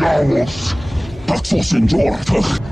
Chaos! Paxos enduratach!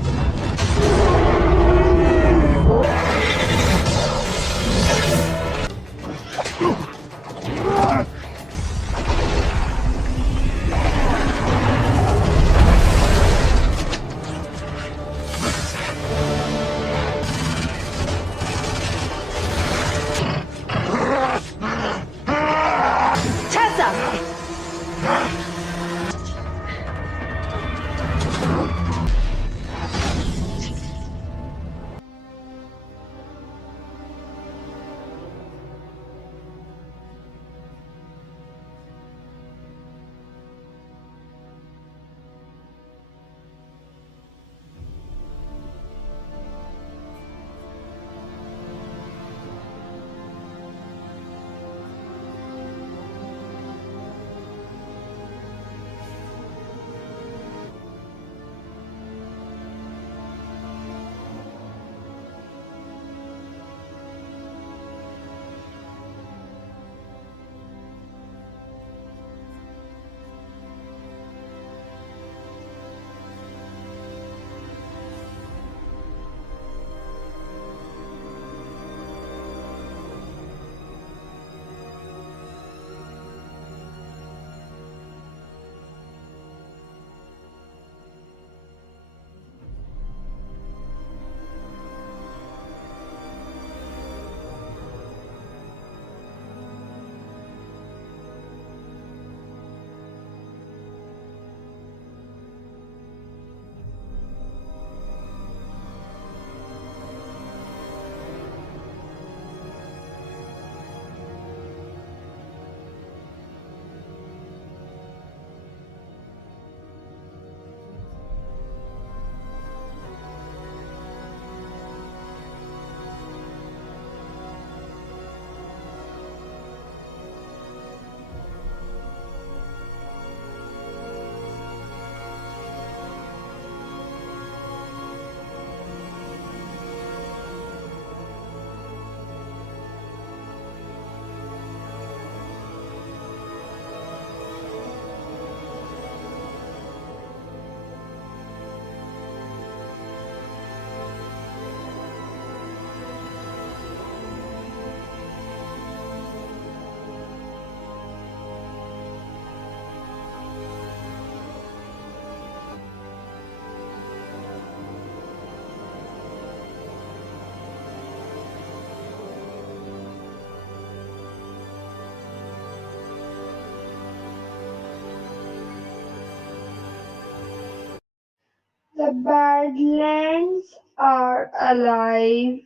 The Badlands are alive,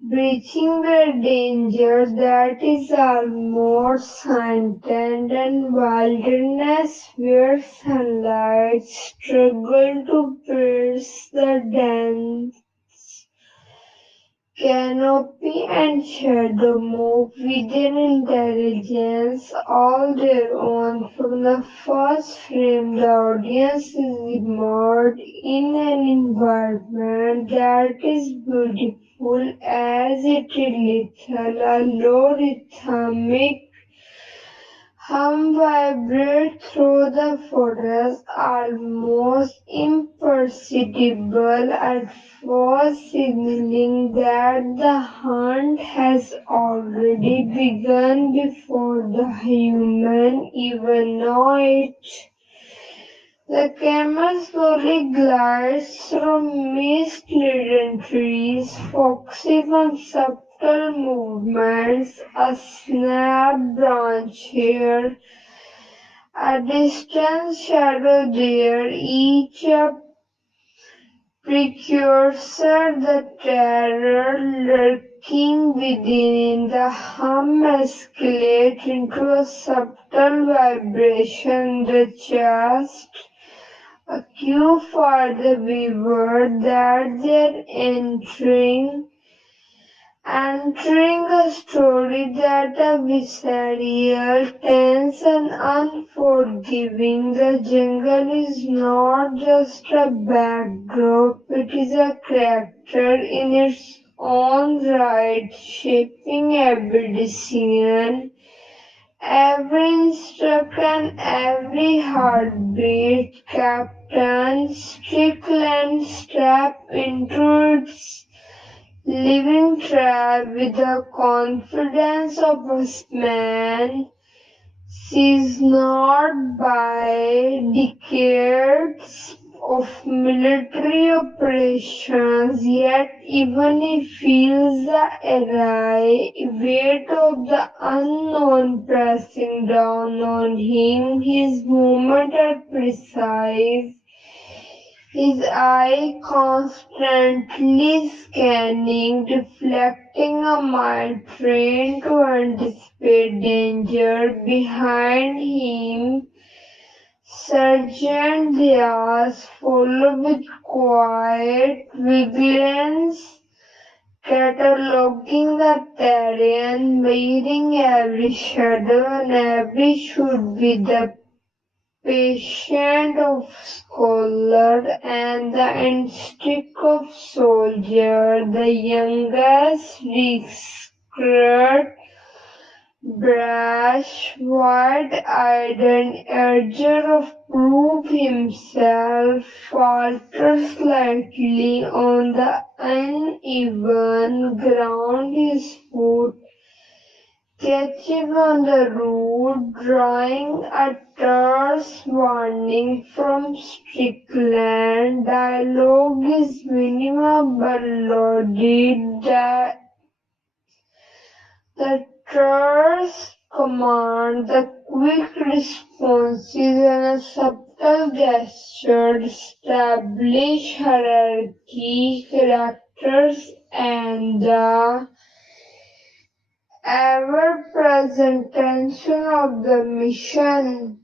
breaching the danger that is almost sentient and wilderness where sunlight struggles to pierce the dense canopy and shadow move with an intelligence all their own. From the first frame, the audience is immersed in an environment that is beautiful as it is lethal. A low rhythmic hum vibrates through the forest, almost imperceptible at first, signaling that the hunt has already begun before the human even know it. The camera slowly glides through mist-laden trees, focusing on subtle movements, a snap branch here, a distant shadow there, each a precursor, the terror lurking within. The hum escalates into a subtle vibration in the chest, a cue for the viewer that they're entering a story that is visceral, tense, and unforgiving. The jungle is not just a backdrop, it is a character in its own right, shaping every decision, Every instruction, every heartbeat, Captain Strickland stepped into its living trap with the confidence of a man seized not by decades of military operations, yet even he feels the weight of the unknown pressing down on him. His movements are precise, his eye constantly scanning, reflecting a mind trained to anticipate danger. Behind him, Sergeant Diaz followed with quiet vigilance, cataloging the terrain, measuring every shadow and every should be the patient of scholar and the instinct of soldier. The youngest recruit, brash, wide-eyed and eager of prove himself, faltered slightly on the uneven ground. His foot catching on the road, drawing a terse warning from Strickland. Dialogue is minimum but loaded. The terse command, the quick responses, and a subtle gesture establish hierarchy, characters, and the ever-present tension of the mission.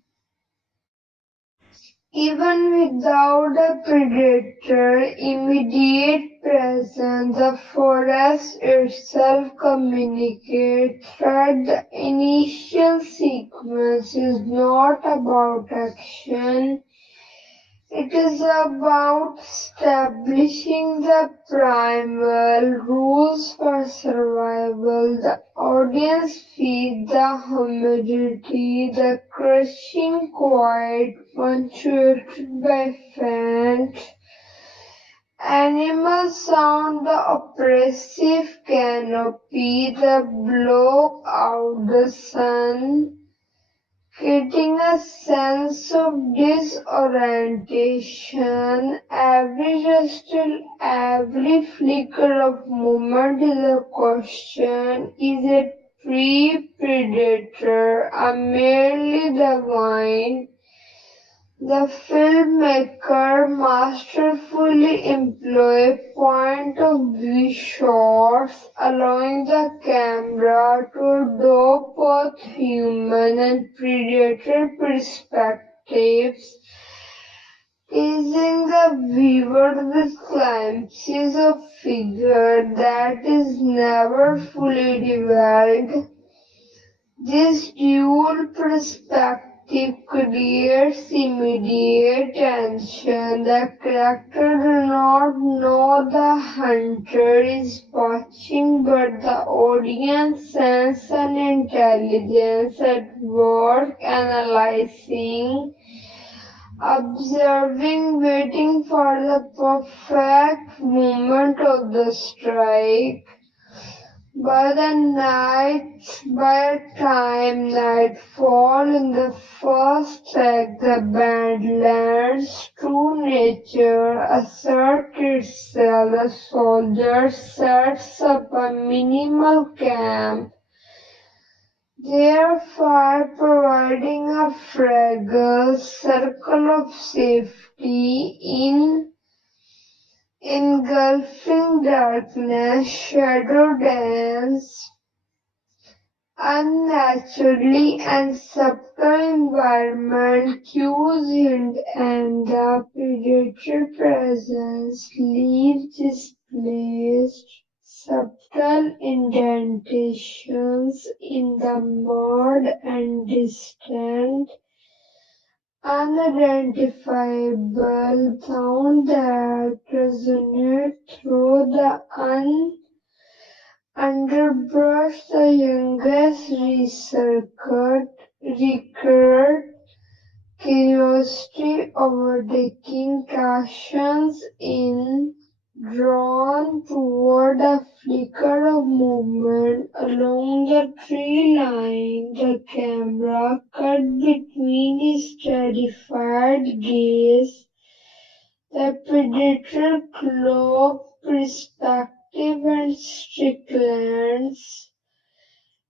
Even without a predator immediate presence, the forest itself communicates threat. The initial sequence is not about action. It is about establishing the primal rules for survival. The audience feels the humidity, the crushing quiet punctuated by faint animal sound, the oppressive canopy, the block out the sun, creating a sense of disorientation. Every gesture, every flicker of movement is a question. Is it pre-predator or merely divine? The filmmaker masterfully employs point of view shots, allowing the camera to adopt both human and predator perspectives, teasing the viewer with glimpses of figure that is never fully revealed. This dual perspective creates immediate tension. The character do not know the hunter is watching, but the audience sense an intelligence at work, analyzing, observing, waiting for the perfect moment of the strike. By the time nightfall in the first act, the Badlands' true nature asserts itself. The soldier sets up a minimal camp, therefore providing a fragile circle of safety in engulfing darkness. Shadow dance unnaturally and subtle environment cues hint and the predator presence leaves displaced subtle indentations in the mud and distant unidentifiable sound that resonate through the Underbrush, the youngest recurred curiosity overtaking cautions in, drawn toward a flicker of movement along the tree line. The camera cut between his terrified gaze. The predator cloaked perspective and Strickland's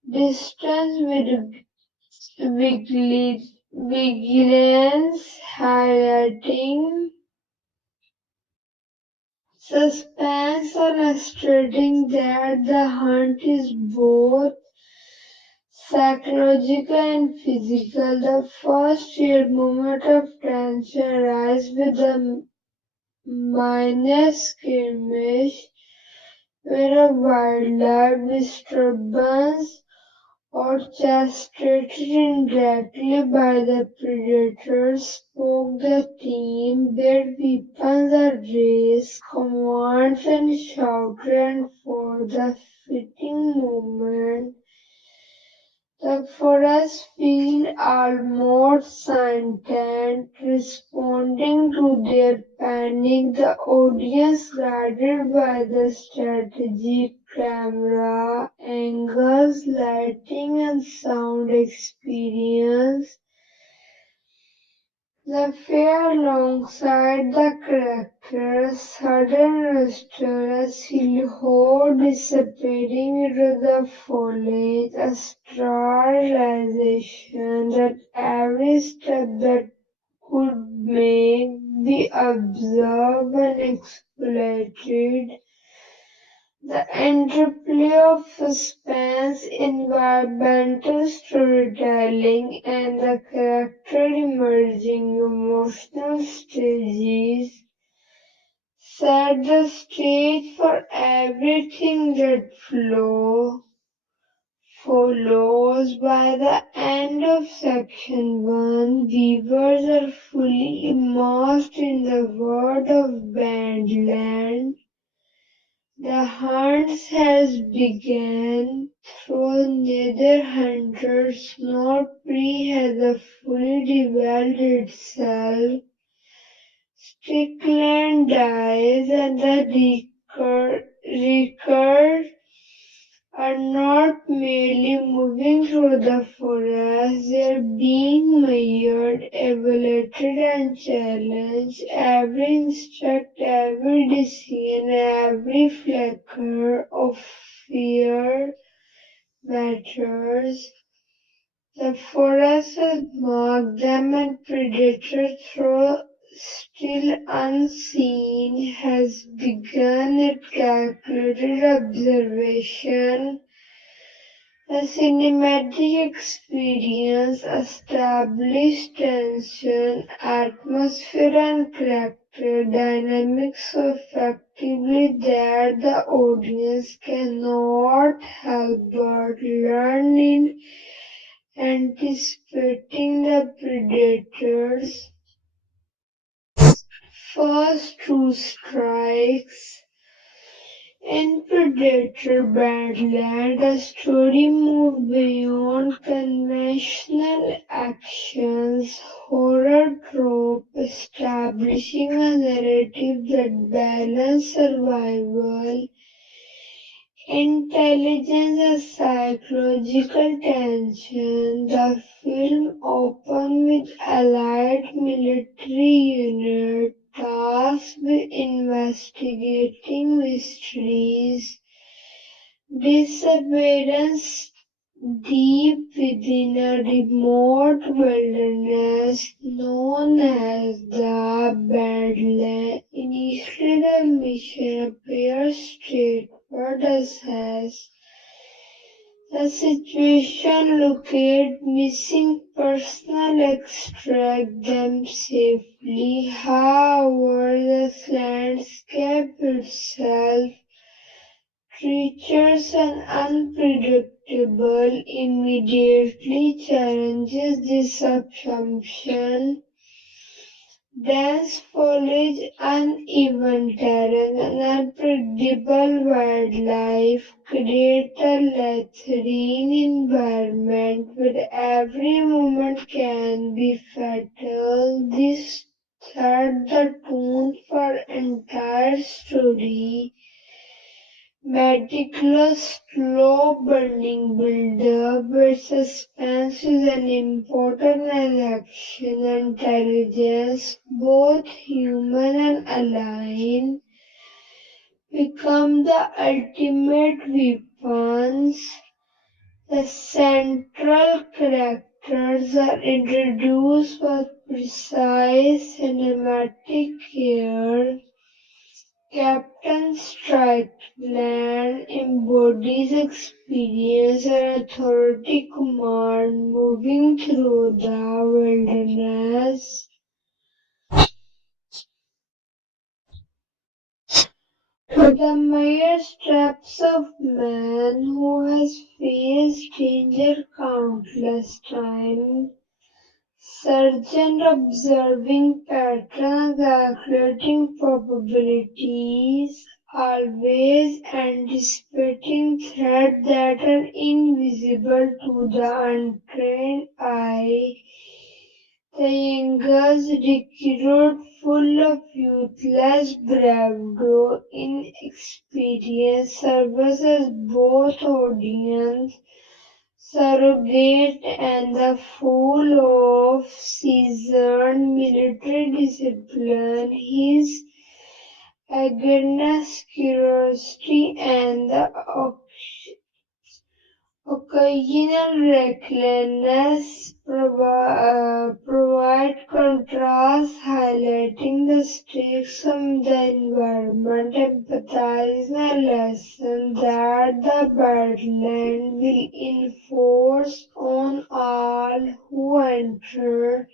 distance with vigilance, highlighting suspense and asserting that the hunt is both psychological and physical. The first shared moment of tension arises with the minor skirmish where a wildlife disturbance orchestrated indirectly by the predators spoke the theme where weapons are raised, commands and shouted, and for the fitting moment the forest feel almost sentient, responding to their panic. The audience, guided by the strategic camera angles, lighting, and sound experience the fair alongside the characters, sudden restless hill disappearing into the foliage, a stark realization that every step that could make be observed and exploited. The interplay of suspense, environmental storytelling, and the character emerging emotional stages set the stage for everything that follows. By the end of section 1, viewers are fully immersed in the world of Badland. The hunt has begun, though neither hunters nor prey has fully developed itself. Strickland dies, and the recurs are not merely moving through the forest, they are being measured, evaluated, and challenged. Every instinct, every decision, every flicker of fear matters. The forest has marked them, and predator, though still unseen, has begun its calculated observation. The cinematic experience established tension, atmosphere, and character dynamics so effectively that the audience cannot help but learn in anticipating the predators' first two strikes. In Predator Badlands, the story moved beyond conventional actions horror trope, establishing a narrative that balanced survival, intelligence, and psychological tension. The film opened with allied military unit tasked with investigating mysteries, disappearance deep within a remote wilderness known as the Badlands. Initially, the mission appears straightforward: assess the situation, locate missing personnel, extract them safely. However, the landscape itself, treacherous and unpredictable, immediately challenges this assumption. Dense foliage, uneven terrain, and unpredictable wildlife create a labyrinthine environment where every moment can be fatal. This set the tone for entire story. Meticulous, slow-burning build-up where suspense is as important as action. Intelligence, both human and alien, become the ultimate weapons. The central characters are introduced with precise cinematic care. Captain Strickland embodies experience and authority command moving through the wilderness. The mere steps of man who has faced danger countless times. Sergeant observing patterns, calculating probabilities, always anticipating threats that are invisible to the untrained eye. The youngest recruit, full of youthful bravado, inexperience, serves as both audience surrogate and the full of seasoned military discipline. His eagerness, curiosity, and the occasional recklessness provide contrast, highlighting the stakes of the environment, emphasizing a lesson that the Badland will enforce on all who enter.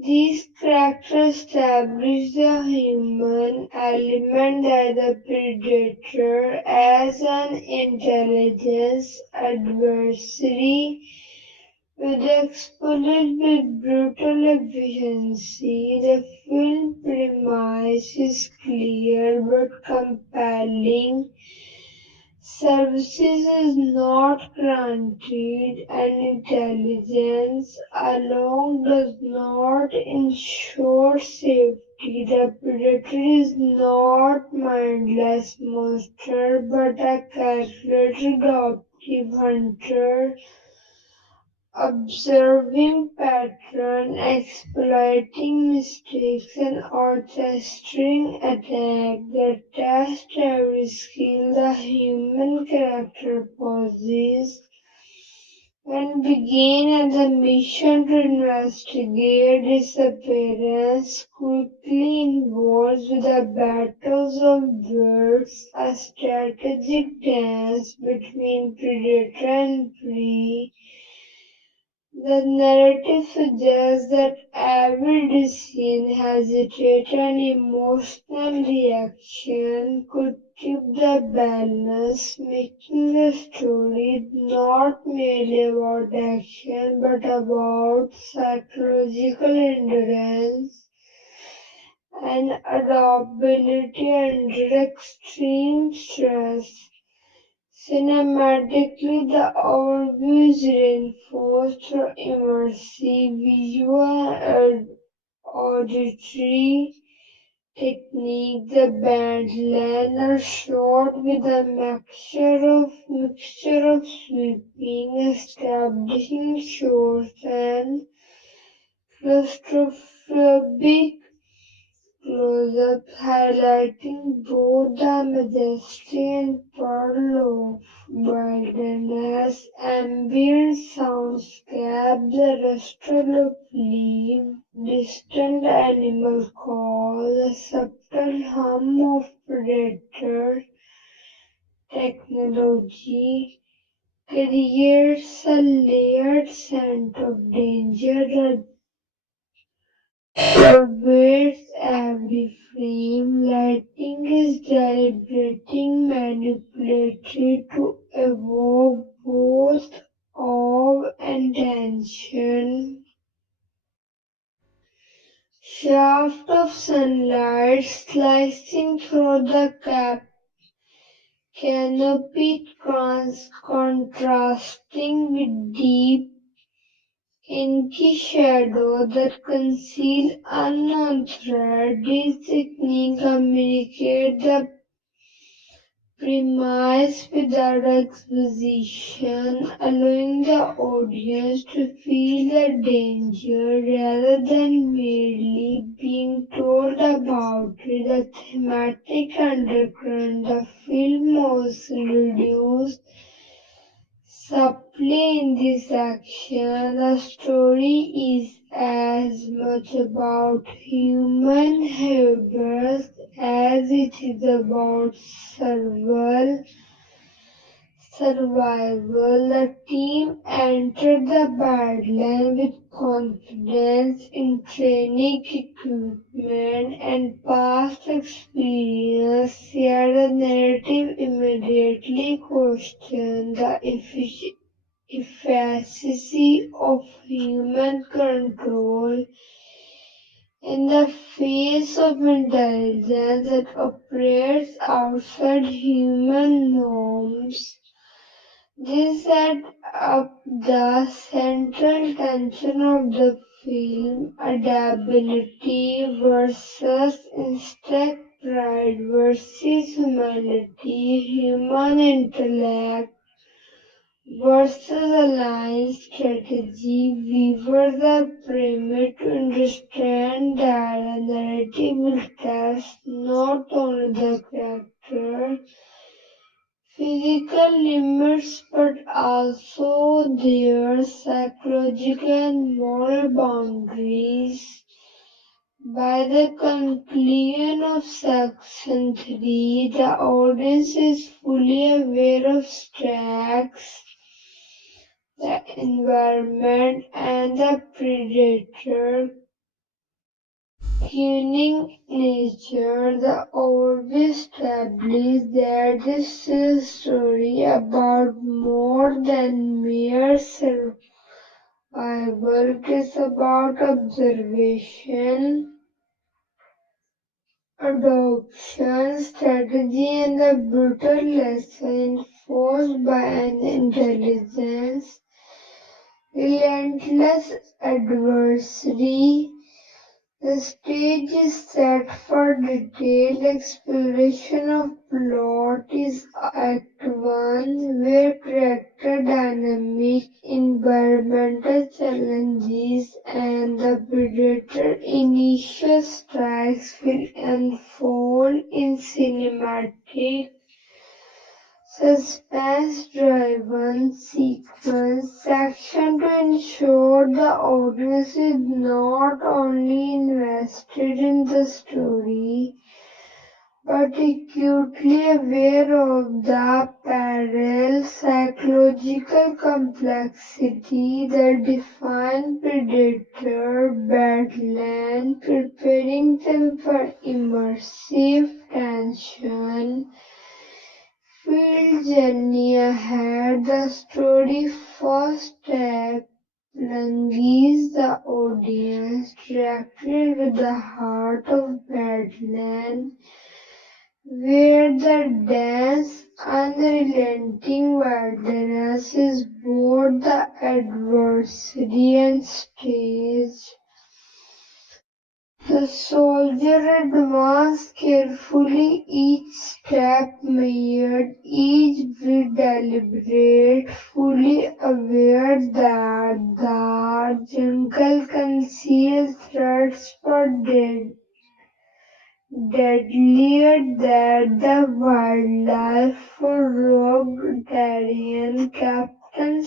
These characters establish the human element that the predator as an intelligence adversary with exploited with brutal efficiency. The film premise is clear but compelling. Services is not granted and intelligence alone does not ensure safety. The predator is not mindless monster but a calculated adaptive hunter observing pattern, exploiting mistakes, and orchestrating attack that test every skill the human character possesses and begin at the mission to investigate disappearance quickly involves with the battles of birds, a strategic dance between predator and prey. The narrative suggests that every decision, hesitation, and emotional reaction could tip the balance, making the story not merely about action but about psychological endurance and adaptability under extreme stress. Cinematically, the overview is reinforced through immersive visual and auditory technique. The Badlands are shot with a mixture of sweeping, establishing shots and claustrophobic close-up highlighting both the majesty and pearl of wilderness, ambient soundscape, the rustle of leaves, distant animal calls, the subtle hum of predator technology creates a layered sense of danger that pervades every frame. Lighting is deliberately manipulated to evoke both awe and tension. shaft of sunlight slicing through the canopy, contrasting with deep, inky shadow that conceal unknown thread. This technique communicates the premise without exposition, allowing the audience to feel the danger rather than merely being told about it. The thematic undercurrent the film also introduced subtly in this action. The story is as much about human behavior as it is about survival. The team entered the Badlands with confidence in training equipment and past experience, yet the narrative immediately questioned the efficacy of human control in the face of intelligence that operates outside human norms. This set up the central tension of the film, adaptability versus instinct, pride versus humanity, human intellect versus alliance strategy. Viewers are primed to understand that a narrative will test not only the character physical limits but also their psychological and moral boundaries. By the conclusion of section 3, the audience is fully aware of stakes, the environment, and the predator cunning nature. The author established that this is a story about more than mere survival. It is about observation, adoption, strategy, and the brutal lesson enforced by an intelligence, relentless adversary. The stage is set for detailed exploration of plot is Act 1, where character dynamic, environmental challenges, and the predator initial strikes will unfold in cinematic suspense-driven sequence section to ensure the audience is not only invested in the story but acutely aware of the parallel psychological complexity that define Predator Badlands, preparing them for immersive tension field journey ahead. The story first step plunges the audience directly into the heart of Badland, where the dense, unrelenting wilderness is both the adversary and stage. The soldier advanced carefully, each step measured, each breath deliberate, fully aware that the jungle conceals threats for deadlier than the wildlife. For rogue Darien, Captain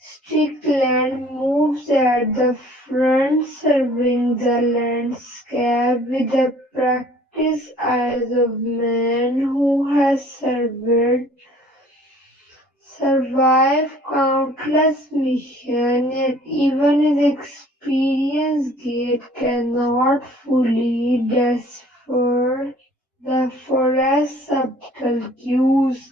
Strickland moves at the front, surveying the landscape with the practiced eyes of man who has survived countless missions, yet even his experienced guide cannot fully decipher the forest's subtle cues.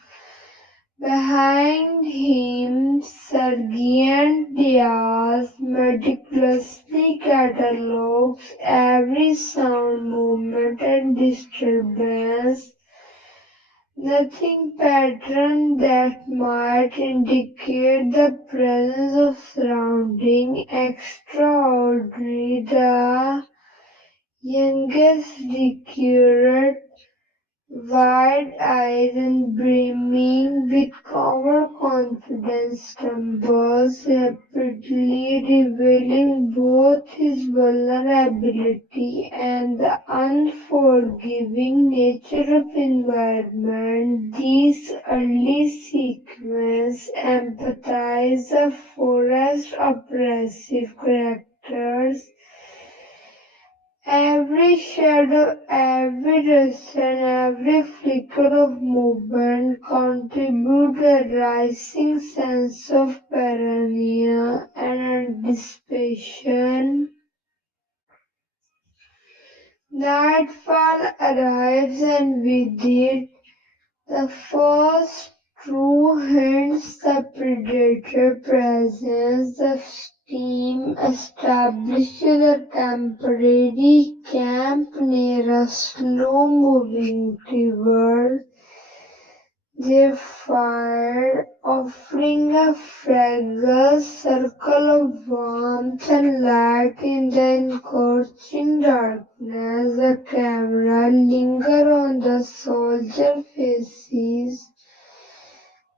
Behind him, Sergeant Diaz meticulously catalogues every sound, movement, and disturbance. Nothing pattern that might indicate the presence of surrounding extraordinary. The youngest recruit, wide-eyed and brimming with overconfidence, stumbles rapidly, revealing both his vulnerability and the unforgiving nature of environment. These early sequences empathize the forest oppressive characters. Every shadow, every rustle, every flicker of movement contribute to a rising sense of paranoia and anticipation. Nightfall arrives, and with it the first true hints the predator presence. The team establishes a temporary camp near a slow-moving river. They fire, offering a fragile circle of warmth and light in the encroaching darkness. The camera lingers on the soldier faces,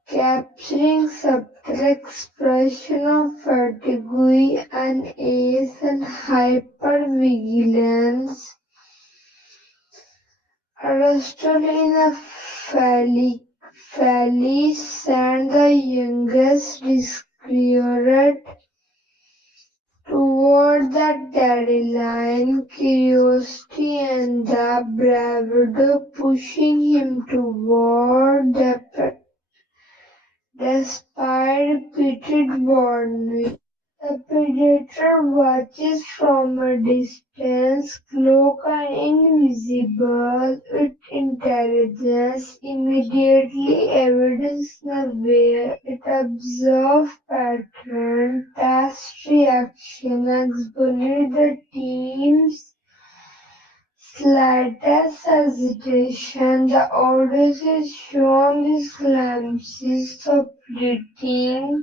capturing subtle expression of fatigue, unease, and hypervigilance. Arrested in a valley, sent the youngest recruit toward the deadly line, curiosity and the bravado pushing him toward the despite repeated warnings. The predator watches from a distance, cloaked and invisible, its intelligence immediately evidenced the way it observes pattern, test reaction, exponent the team's slightest hesitation. The audience is shown these glimpses of fleeting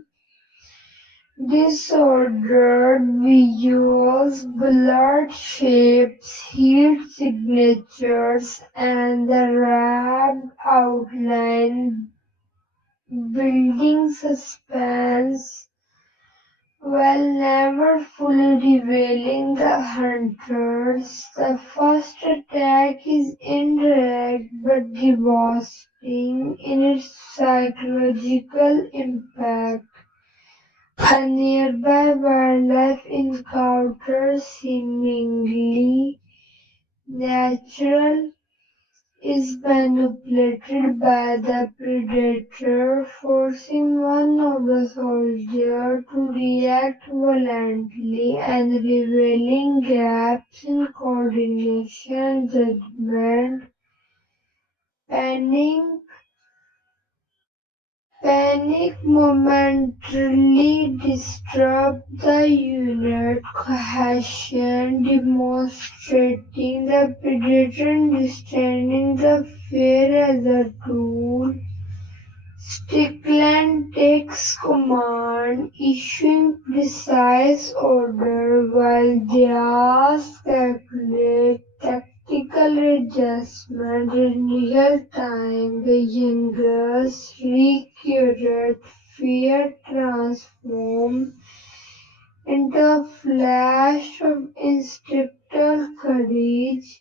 disordered visuals, blurred shapes, heat signatures, and the ragged outline building suspense while never fully revealing the hunters. The first attack is indirect but devastating in its psychological impact. A nearby wildlife encounter, seemingly natural, is manipulated by the predator, forcing one of the soldiers to react violently and revealing gaps in coordination, judgment. Panic Panic momentarily disrupts the unit cohesion, demonstrating the predator understanding the fear as a tool. Strickland takes command, issuing precise order while Diaz calculates tactical adjustment in real time. The youngest recruit fear transforms into a flash of instinctual courage,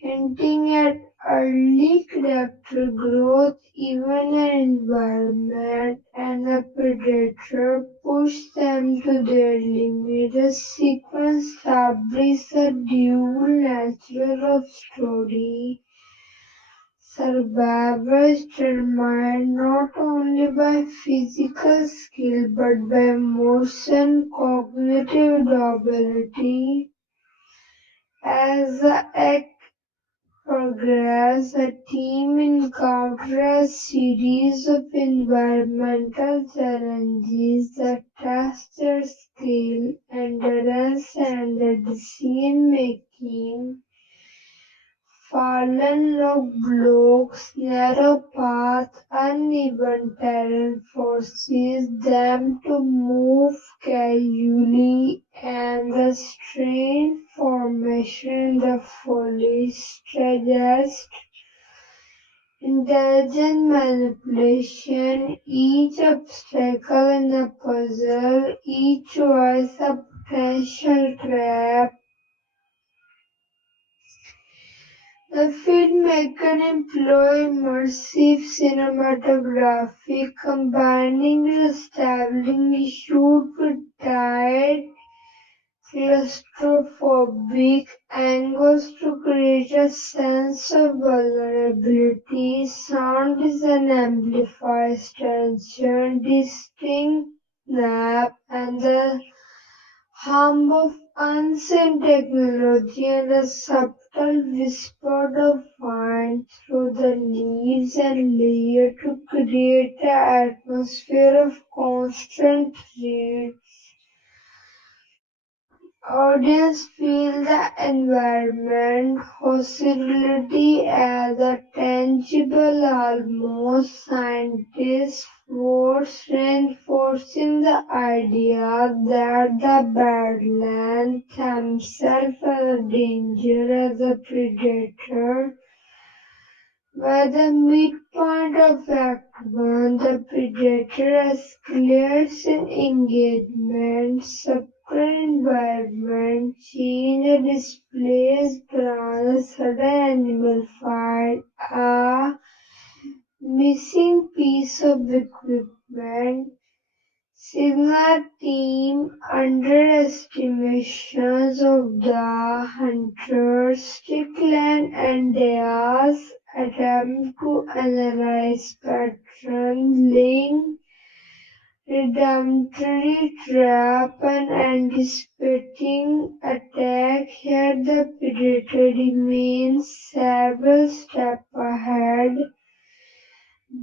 hinting at early character growth. Even an environment and a predator push them to their limit. The sequence establishes a dual nature of story. Survivors determined not only by physical skill but by motion, cognitive ability. As the progress, the team encounters a series of environmental challenges that test their skill, endurance, and their decision-making. Fallen log blocks, narrow paths, uneven terrain forces them to move casually, and the strange formation in the foliage suggests intelligent manipulation. Each obstacle in the puzzle, each choice a potential trap. The filmmaker employ immersive cinematography, combining establishing shoot with tight, claustrophobic angles to create a sense of vulnerability. Sound design amplifies tension, distinct snap, and the hum of unseen technology, and a subtle whisper of wind through the leaves and layer to create an atmosphere of constant threat. Audience feel the environment hostility as a tangible, almost scientist force, reinforcing the idea that the Badlands themselves are a danger as a predator. By the midpoint of Act One, the Predator escalates in engagement, subtle environment change, a displaced branch, sudden animal fight, a missing piece of equipment, signal team underestimations of the hunters, Strickland and Diaz attempt to analyze patterns, laying redemptory trap and anticipating attack, yet the predator remains several steps ahead.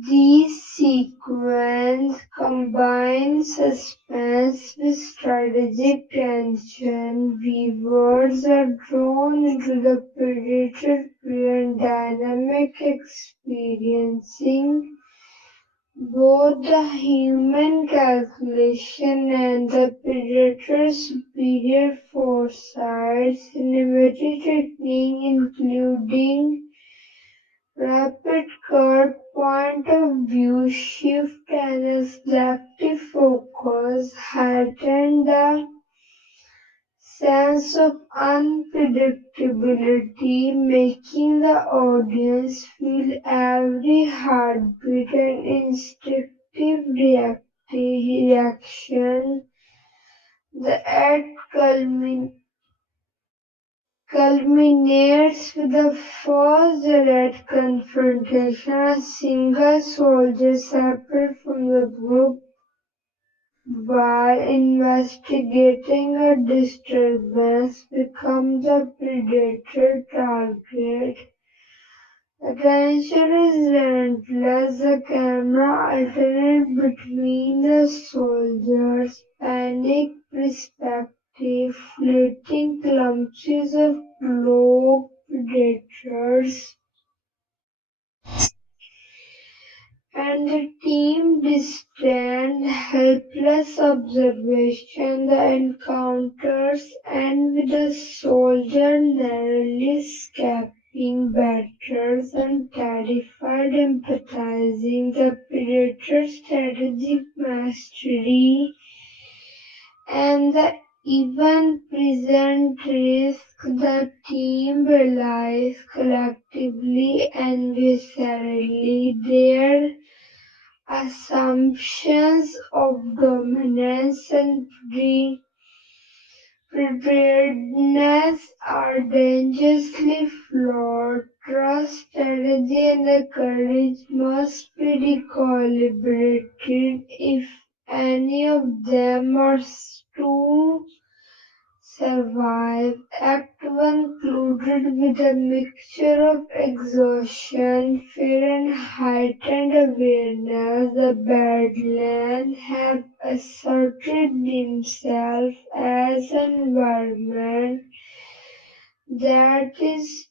These sequences combine suspense with strategic tension. Viewers are drawn into the predator-prey and dynamic, experiencing both the human calculation and the predator's superior foresight. Cinematic technique, including rapid cut, point of view shift, and a selective focus, heighten the sense of unpredictability, making the audience feel every heartbeat and instinctive reaction. The act culminates with the first direct confrontation. A single soldier separate from the group while investigating a disturbance becomes the predator target. The tension is relentless. The camera alternates between the soldiers' panic perspective, fleeting glimpses of cloaked predators, and the team distant, helpless observation. The encounters end with the soldier narrowly escaping batters and terrified, empathizing the predator's strategic mastery and the even present risk. The team relies collectively and viscerally. Their assumptions of dominance and preparedness are dangerously flawed. Trust, strategy, and the courage must be recalibrated if any of them are too survive. Act 1 concluded with a mixture of exhaustion, fear, and heightened awareness. The Badlands have asserted themselves as an environment that is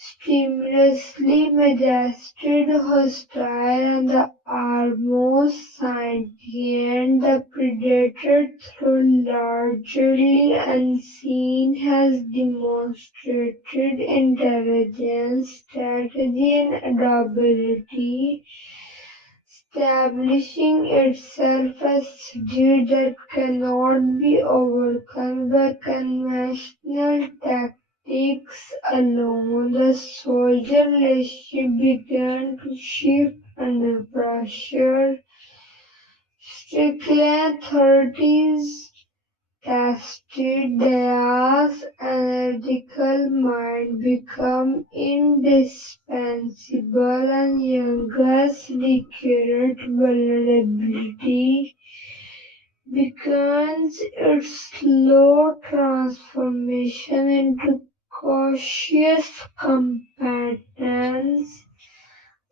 stimulously majestic, hostile, and almost sentient. The predator, though largely unseen, has demonstrated intelligence, strategy, and adaptability, establishing itself as a threat that cannot be overcome by conventional tactics alone. The soldier relationship began to shift under pressure. Strickland authorities tested Thia's analytical mind become indispensable and Young's recurrent vulnerability begins its slow transformation into cautious competence.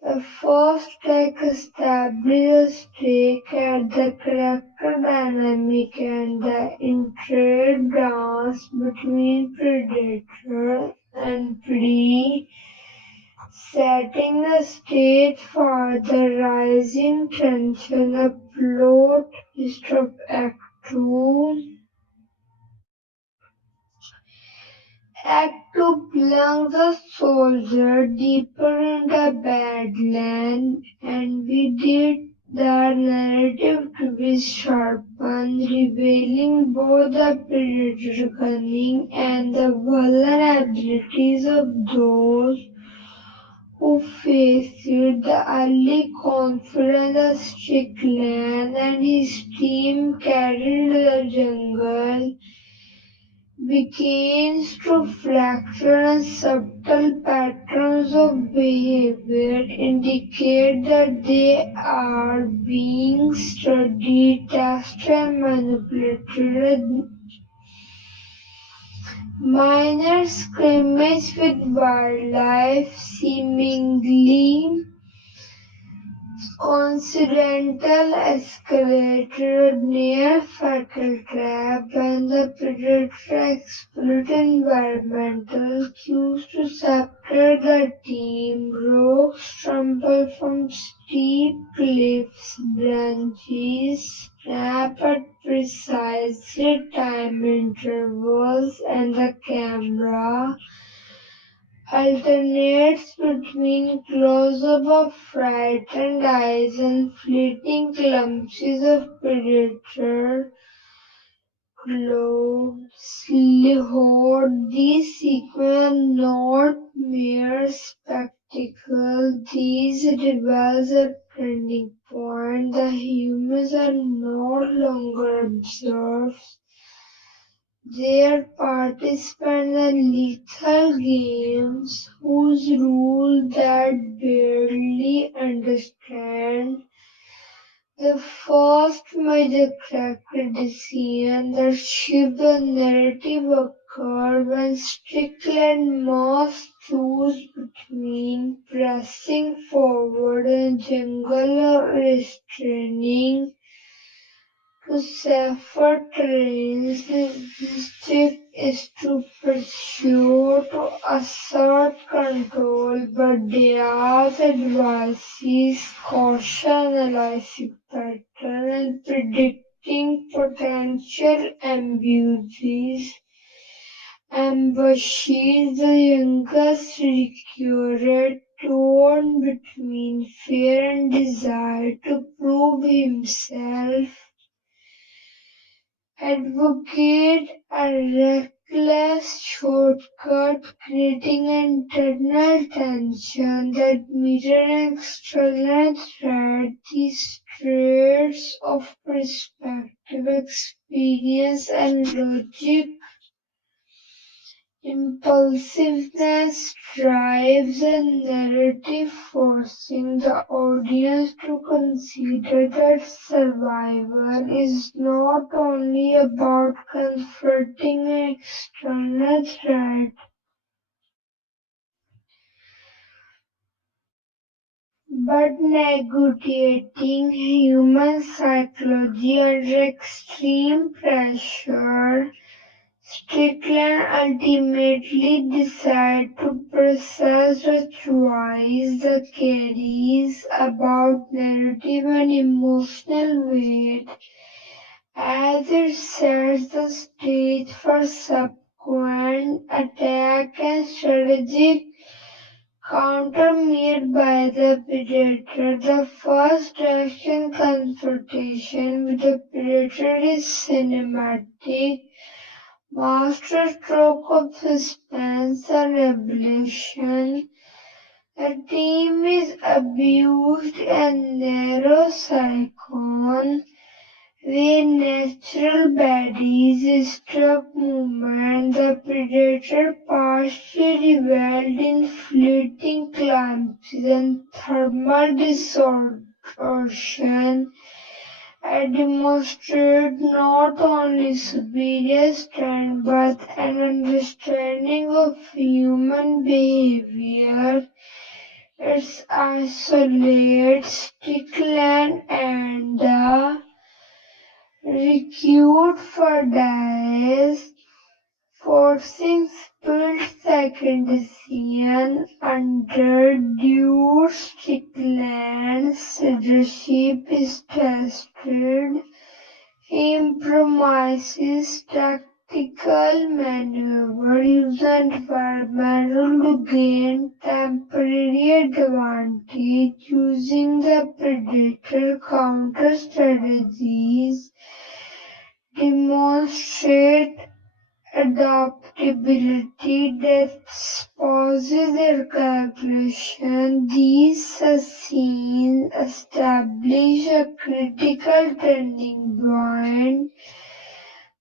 The first take establishes stake at the character dynamic and the intricate dance between predator and prey, setting the stage for the rising tension. The plot of Act 2. Act 2 plunges the soldier deeper in the badland, and with it the narrative to be sharpened, revealing both the predator cunning and the vulnerabilities of those who face it. The early confidence of Strickland and his team carried the jungle begins to fracture and subtle patterns of behavior indicate that they are being studied, tested, and manipulated. Minor scrimmage with wildlife seemingly coincidental escalator near fatal trap and the predator exploit environmental cues to separate the team. Rocks tumble from steep cliffs, branches snap at precisely timed intervals, and the camera alternates between close-up of frightened eyes and fleeting glimpses of predator closely hoard. These sequences are not mere spectacle. These reveals a turning point. The humans are no longer observers. Their participants in lethal games whose rules that barely understand. The first major character decision that shift the narrative occurred when Strickland must choose between pressing forward in jungle or restraining to safer terrains. His trick is to pursue, to assert control, but Diaz advises caution, analyzing pattern, and predicting potential ambushes. The youngest recurrent torn between fear and desire to prove himself advocate a reckless shortcut, creating internal tension that mirror an external threat. These traits of perspective, experience, and logic Impulsiveness drives a narrative, forcing the audience to consider that survival is not only about confronting an external threat, but negotiating human psychology under extreme pressure. Strickland ultimately decided to process the choice that carries about narrative and emotional weight as it sets the stage for subsequent attack and strategic counter made by the predator. The first action confrontation with the predator is cinematic masterstroke of suspense and revelation. The team is abused and narrow silicon where natural bodies struck movement. The predator partially reveled in fleeting glimpses and thermal distortion and demonstrate not only superior strength but an understanding of human behavior. Its isolates Strickland and the recruit for dies, forcing split-second decision under due Strickland's leadership is tested. He improvises tactical maneuver using environmental to gain temporary advantage using the predator counter strategies demonstrate adaptability that spouses their calculation. These scenes establish a critical turning point.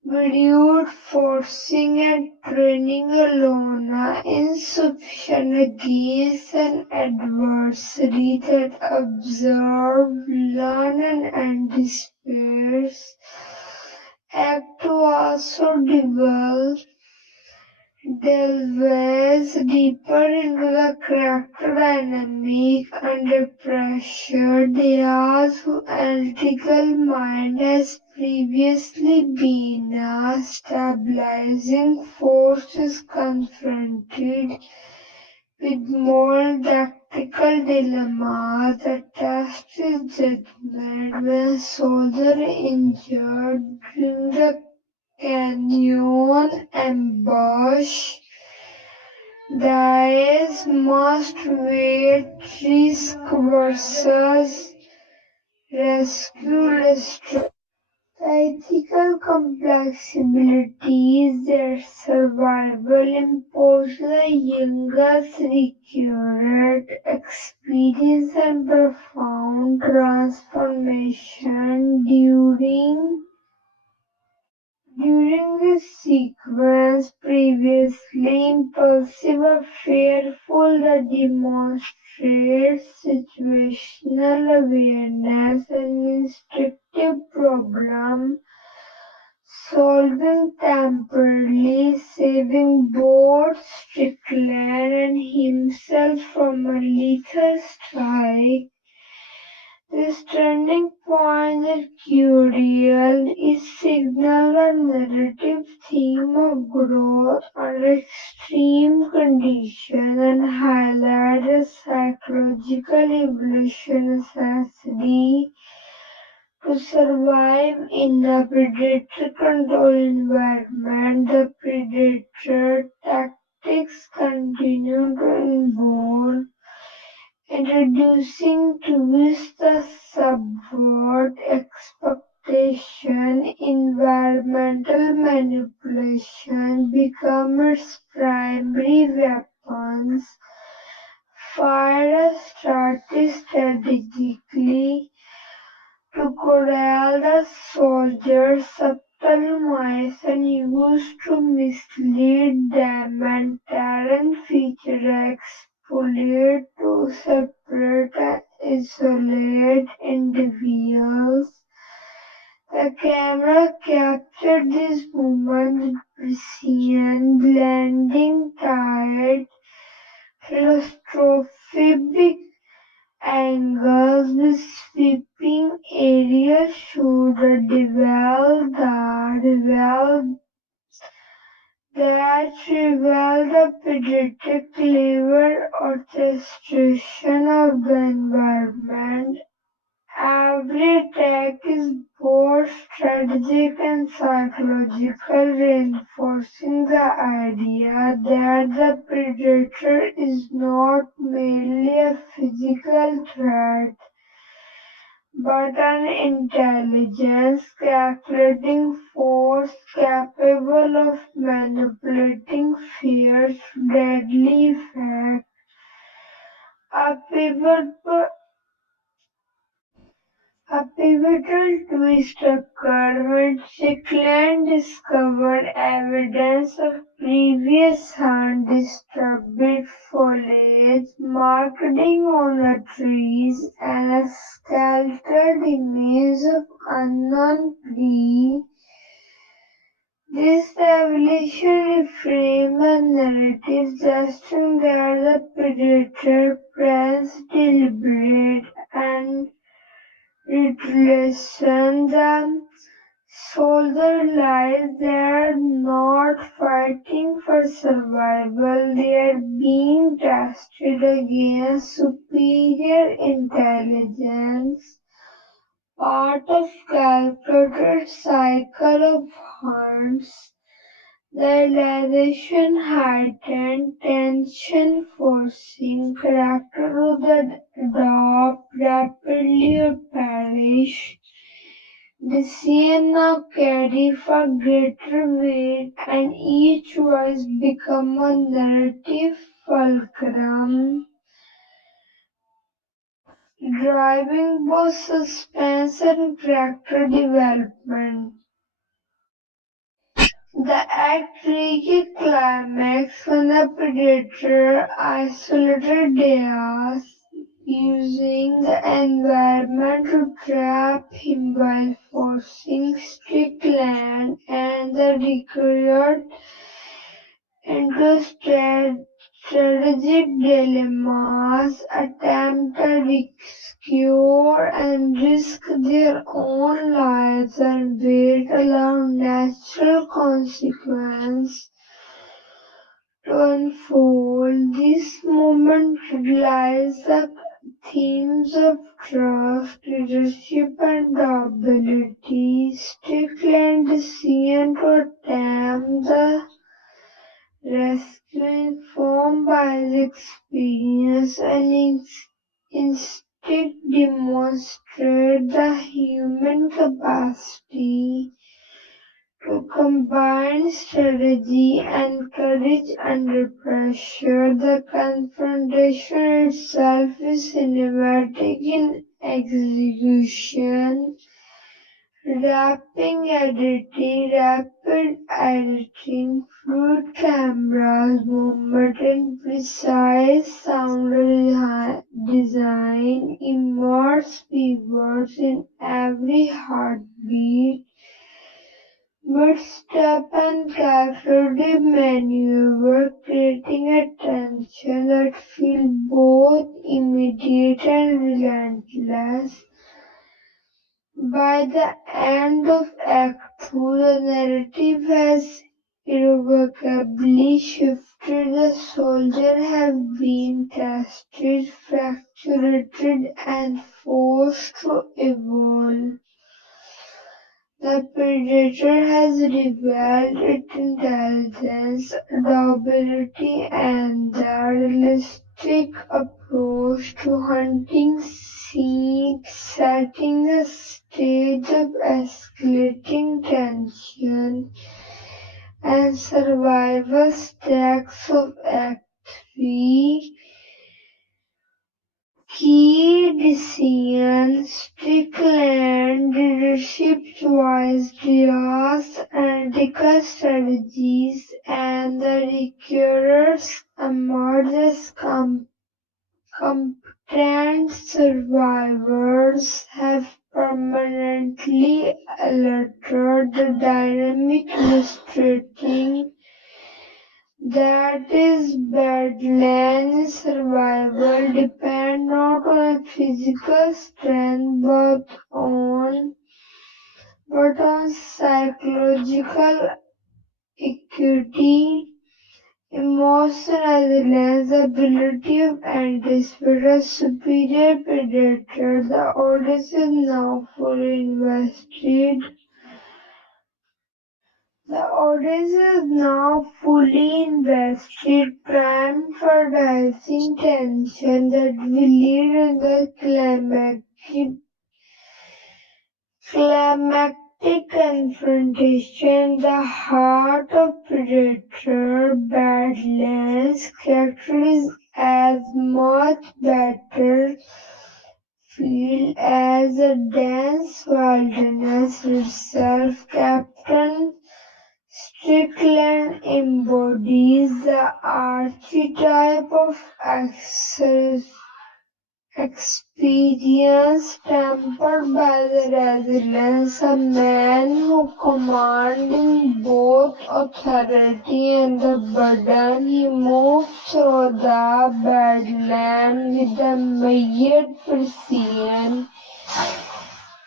Without forcing and training alone are insufficient against an adversary that observes, learns, and anticipates. Act 2 also delves deeper into the character dynamic under pressure. Thea's analytical mind has previously been a stabilizing force is confronted with more tactical dilemmas that test his judgment when a soldier injured during the canyon ambush. Dice must weigh risk versus rescue. The ethical complexities their survival imposes a youngest recurrent experience and profound transformation during this sequence. Previously impulsive or fearful, that demonstrates situational awareness and instinctive problem solving, temporarily saving both Strickland and himself from a lethal strike. This turning point that Curiel is signal a narrative theme of growth under extreme conditions and highlight the psychological evolution necessary to survive in a predator-controlled environment. The predator tactics continue to evolve, introducing twists that subvert expectation. Environmental manipulation become its primary weapons. Fire started strategically to corral the soldiers, subtle mice and used to mislead them and separate and isolate individuals. The camera captured these moments with precision, blending tight, claustrophobic angles with sweeping aerial shots that reveal the predictive clever orchestration of the environment. Every attack is both strategic and psychological, reinforcing the idea that the predator is not merely a physical threat, but an intelligence calculating force capable of manipulating fear to deadly effect. A pivotal A pivotal twist occurred when Strickland discovered evidence of previous sun-disturbed foliage, marking on the trees, and a skeletal image of unknown prey. This revelation reframed the narrative, suggesting that the predator plans deliberate and retaliation. The soldier lies they're not fighting for survival, they're being tested against superior intelligence, part of calculated cycle of hunts. The realization heightened tension, forcing character to adopt rapidly or perish. Decisions now carry far greater weight, and each voice becomes a narrative fulcrum, driving both suspense and character development. The act reached climax when the predator isolated Diaz, using the environment to trap him while forcing Strickland and the recruit into strategic dilemmas, attempt to rescue and risk their own lives and wait allow natural consequence to unfold. This moment realize the themes of trust, leadership, and ability. Strickland decision to attempt the rescue informed by his experience and instinct demonstrate the human capacity to combine strategy and courage under pressure. The confrontation itself is cinematic in execution. Rapid editing, fluid cameras, movement, and precise sound design immerse viewers in every heartbeat. Mid-step and calculated maneuver, creating a tension that feels both immediate and relentless. By the end of Act Two, the narrative has irrevocably shifted. The soldiers have been tested, fractured, and forced to evolve. The predator has revealed its intelligence, adaptability, and the realistic approach to hunting scenes, setting the stage of escalating tension and survival stakes of Act 3. Key decisions, Strickland leadership choice, Diaz analytical strategies, and the recruiters emerge as trained survivors have permanently altered the dynamic, illustrating that is badlands survival depend not on physical strength but on psychological equity, emotional resilience, the ability of anticipate a superior predator. The audience is now fully invested. The audience is now fully invested, primed for rising tension that will lead in the climactic confrontation. The heart of Predator Badlands characterized as much battlefield as a dense wilderness itself. Captain Strickland embodies the archetype of experience tempered by the resilience, a man who commanding both authority and the burden. He moved through the badland with a measured precision,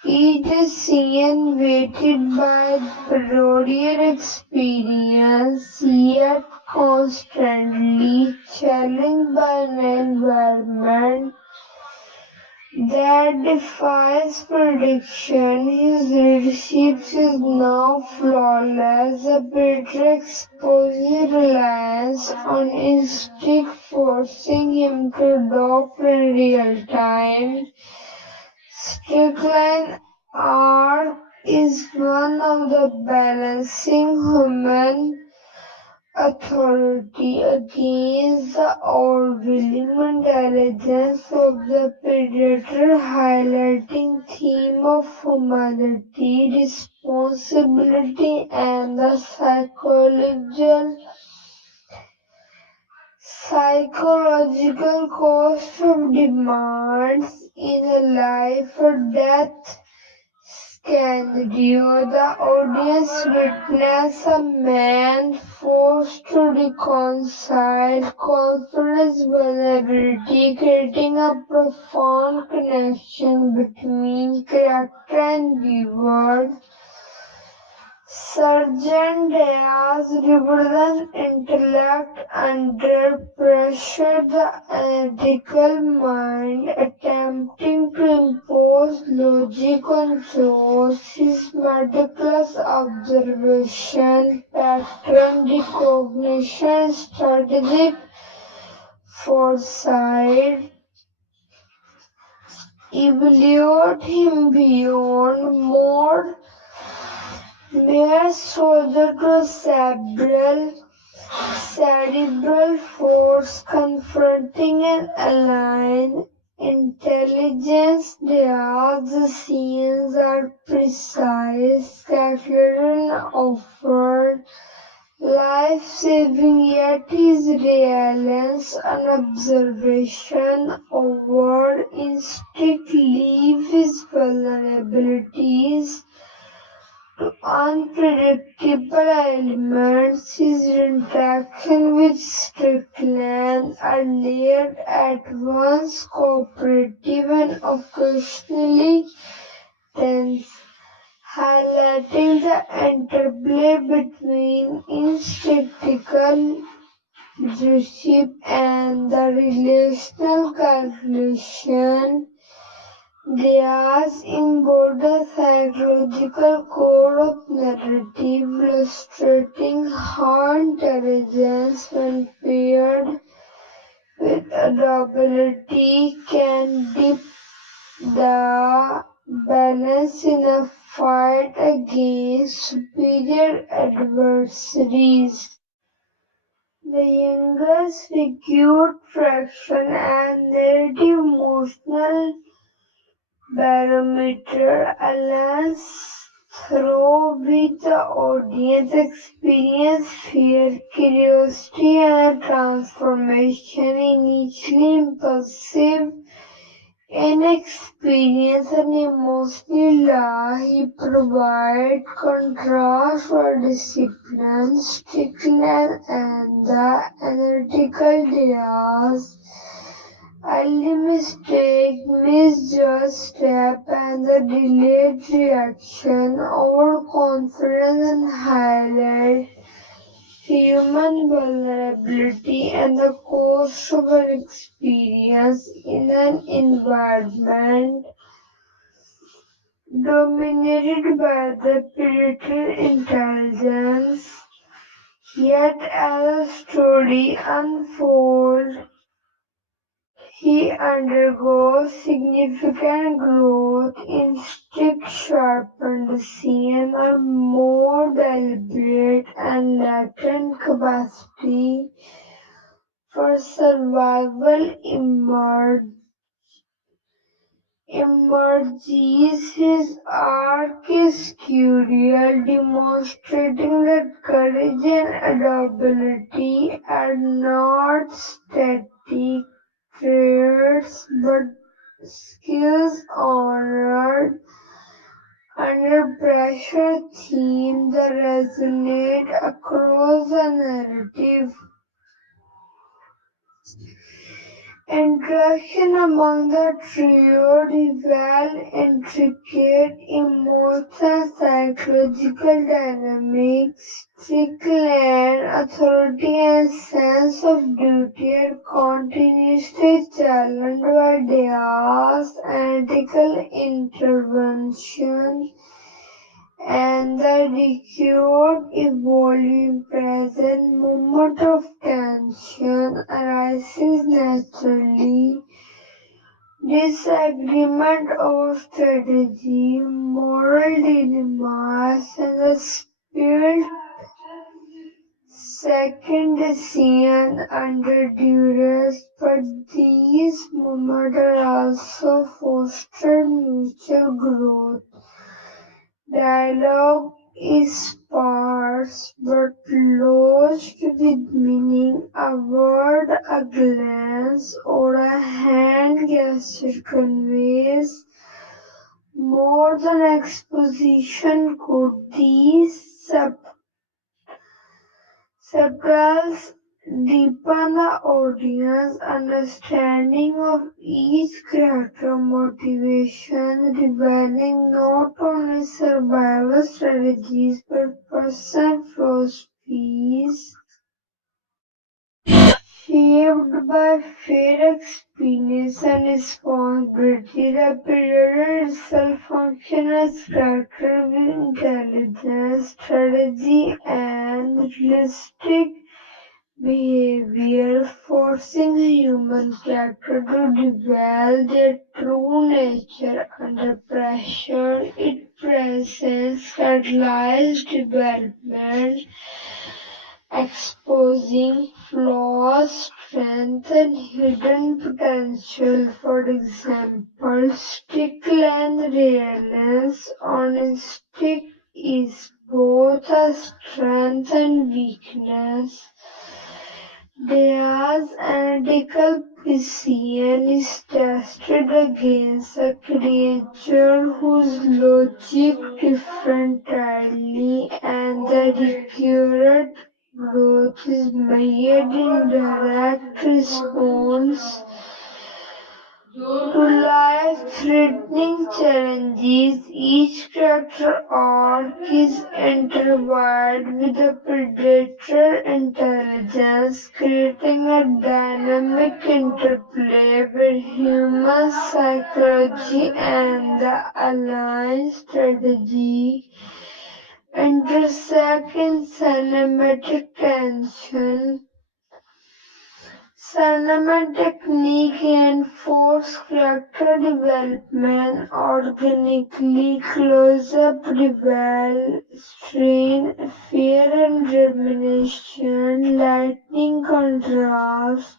each scene weighted by prior experience, yet constantly challenged by an environment that defies prediction. His leadership is now flawless. The Predator exposes reliance on instinct, forcing him to adopt in real time. Strickland's arc is one of the balancing human authority against the overwhelming intelligence of the predator, highlighting theme of humanity, responsibility, and the psychological cost of demands in a life or death scenario. The audience witness a man forced to reconcile confidence, vulnerability, creating a profound connection between character and viewer. Sergeant Diaz represents intellect under pressure, the analytical mind attempting to impose logic on chores. His meticulous observation, pattern recognition, strategic foresight elevate him beyond mere soldier to cerebral force, confronting an alien intelligence. The scenes are precise, calculated, and offered life-saving, yet his reliance on observation over instinct leave his vulnerabilities to unpredictable elements. His interaction with Strickland are layered, at once cooperative and occasionally tense, highlighting the interplay between instinctual leadership and the relational calculation. Diaz embodies psychological core of narrative, illustrating how intelligence, when paired with adaptability, can tip the balance in a fight against superior adversaries. The youngest recruit fraction and narrative emotional barometer aligns through which the audience experience fear, curiosity, and transformation. Initially impulsive, In experience and emotional law, he provides contrast for discipline, Strickland, and the analytical Diaz. Early mistake, misjudged step, and the delayed reaction, overconfidence, and highlight human vulnerability and the cost of an experience in an environment dominated by the predator intelligence. Yet as the story unfolds, he undergoes significant growth, instinct sharpened, seen a more deliberate and latent capacity for survival emerges. His arc is curial, demonstrating that courage and adaptability are not static traits but skills honored under pressure, themes that resonate across the narrative. Interaction among the trio reveal intricate emotional psychological dynamics, Strickland authority and sense of duty are continuously challenged by Diaz analytical intervention and the recurrent evolving present moment of tension arises naturally. Disagreement over strategy, moral dilemmas, and the spilled second decision under duress, but these moments are also foster mutual growth. Dialogue is sparse but lodged with meaning. A word, a glance, or a hand gesture conveys more than exposition could. These subtitles deepen the audience understanding of each character motivation, revealing not only survival strategies but personal philosophies shaped by fear, experience, and responsibility. The Predator itself functions as character with intelligence, strategy, and realistic behavior, forcing a human character to reveal their true nature under pressure. Its presence catalyzes development, exposing flaws, strength, and hidden potential. For example, Strickland reliance on instinct is both a strength and weakness. Diaz's analytical precision is tested against a creature whose logic differs entirely, and the recurrent growth is made in direct response to life-threatening challenges. Each character arc is intertwined with the predator intelligence, creating a dynamic interplay where human psychology and the alliance strategy intersect in cinematic tension. Cinema technique enforces character development organically. Close-up reveal strain, fear and determination, lightning contrast,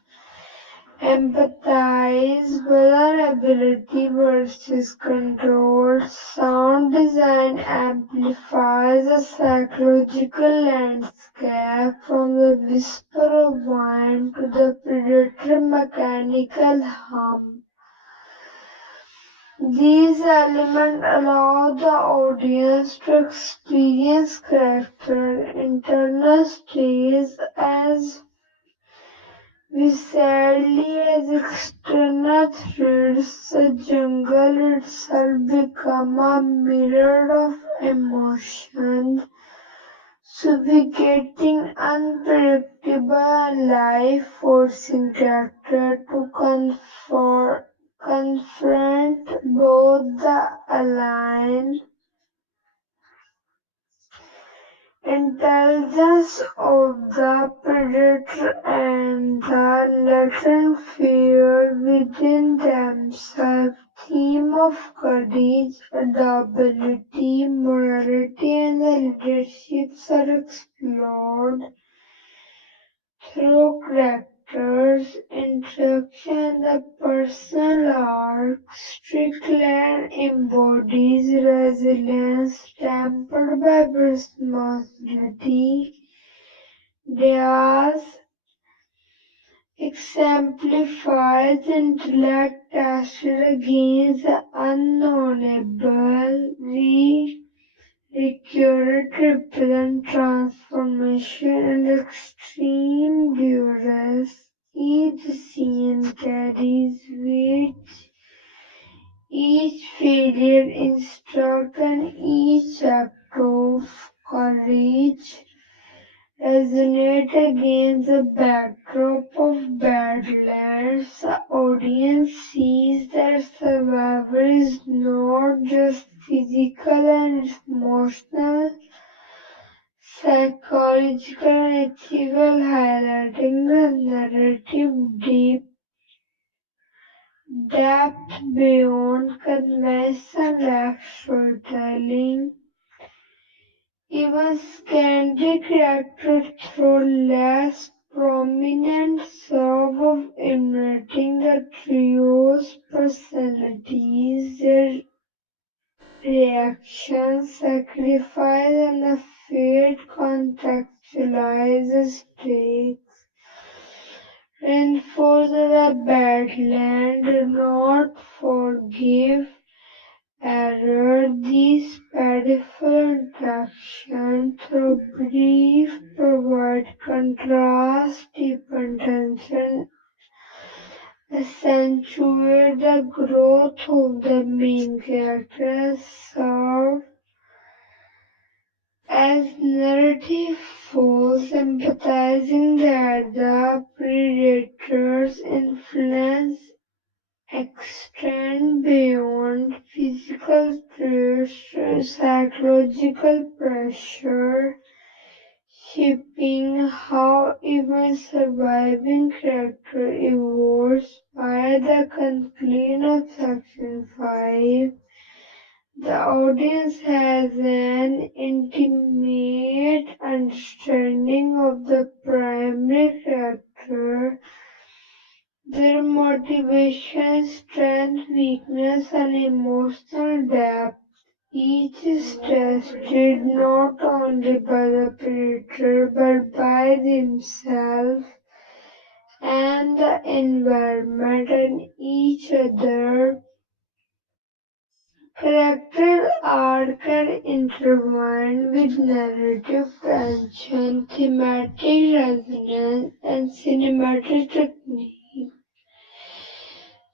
empathize, vulnerability versus control. Sound design amplifies the psychological landscape from the whisper of wind to the predator mechanical hum. These elements allow the audience to experience character internal states as viscerally as external threats. The jungle itself becomes a mirror of emotions, suffocating, unpredictable, and life forcing character to confront both the aligned intelligence of the predator and the latent fear within themselves. Theme of courage, adaptability, morality, and the leaderships are explored through characters, interaction, the personal arc. Strickland embodies resilience tempered by responsibility. Diaz exemplifies intellect tested against the unknowable. Recurrent represent transformation and extreme duress. Each scene carries weight, each failure instructs, and each act of courage resonate against the backdrop of Badlands. The audience sees that survival is not just physical and emotional, psychological and ethical, highlighting the narrative depth beyond conventional storytelling. Even scandal characters, though less prominent, serve of emulating the trio's personalities, their reactions, sacrifice, and the fate contextualize the stakes. Reinforce the Badland, do not forgive error. These peripheral interactions, through brief, provide contrast, deepen tension, accentuate the growth of the main characters, serve as narrative force, empathizing that the predator's influence extend beyond physical threats to psychological pressure, shaping how even surviving character evolves. By the conclusion of section 5, the audience has an intimate understanding of the primary character, their motivation, strength, weakness, and emotional depth. Each is tested not only by the predator but by themselves and the environment and each other. Character arc are intertwined with narrative tension, thematic resonance, and cinematic technique,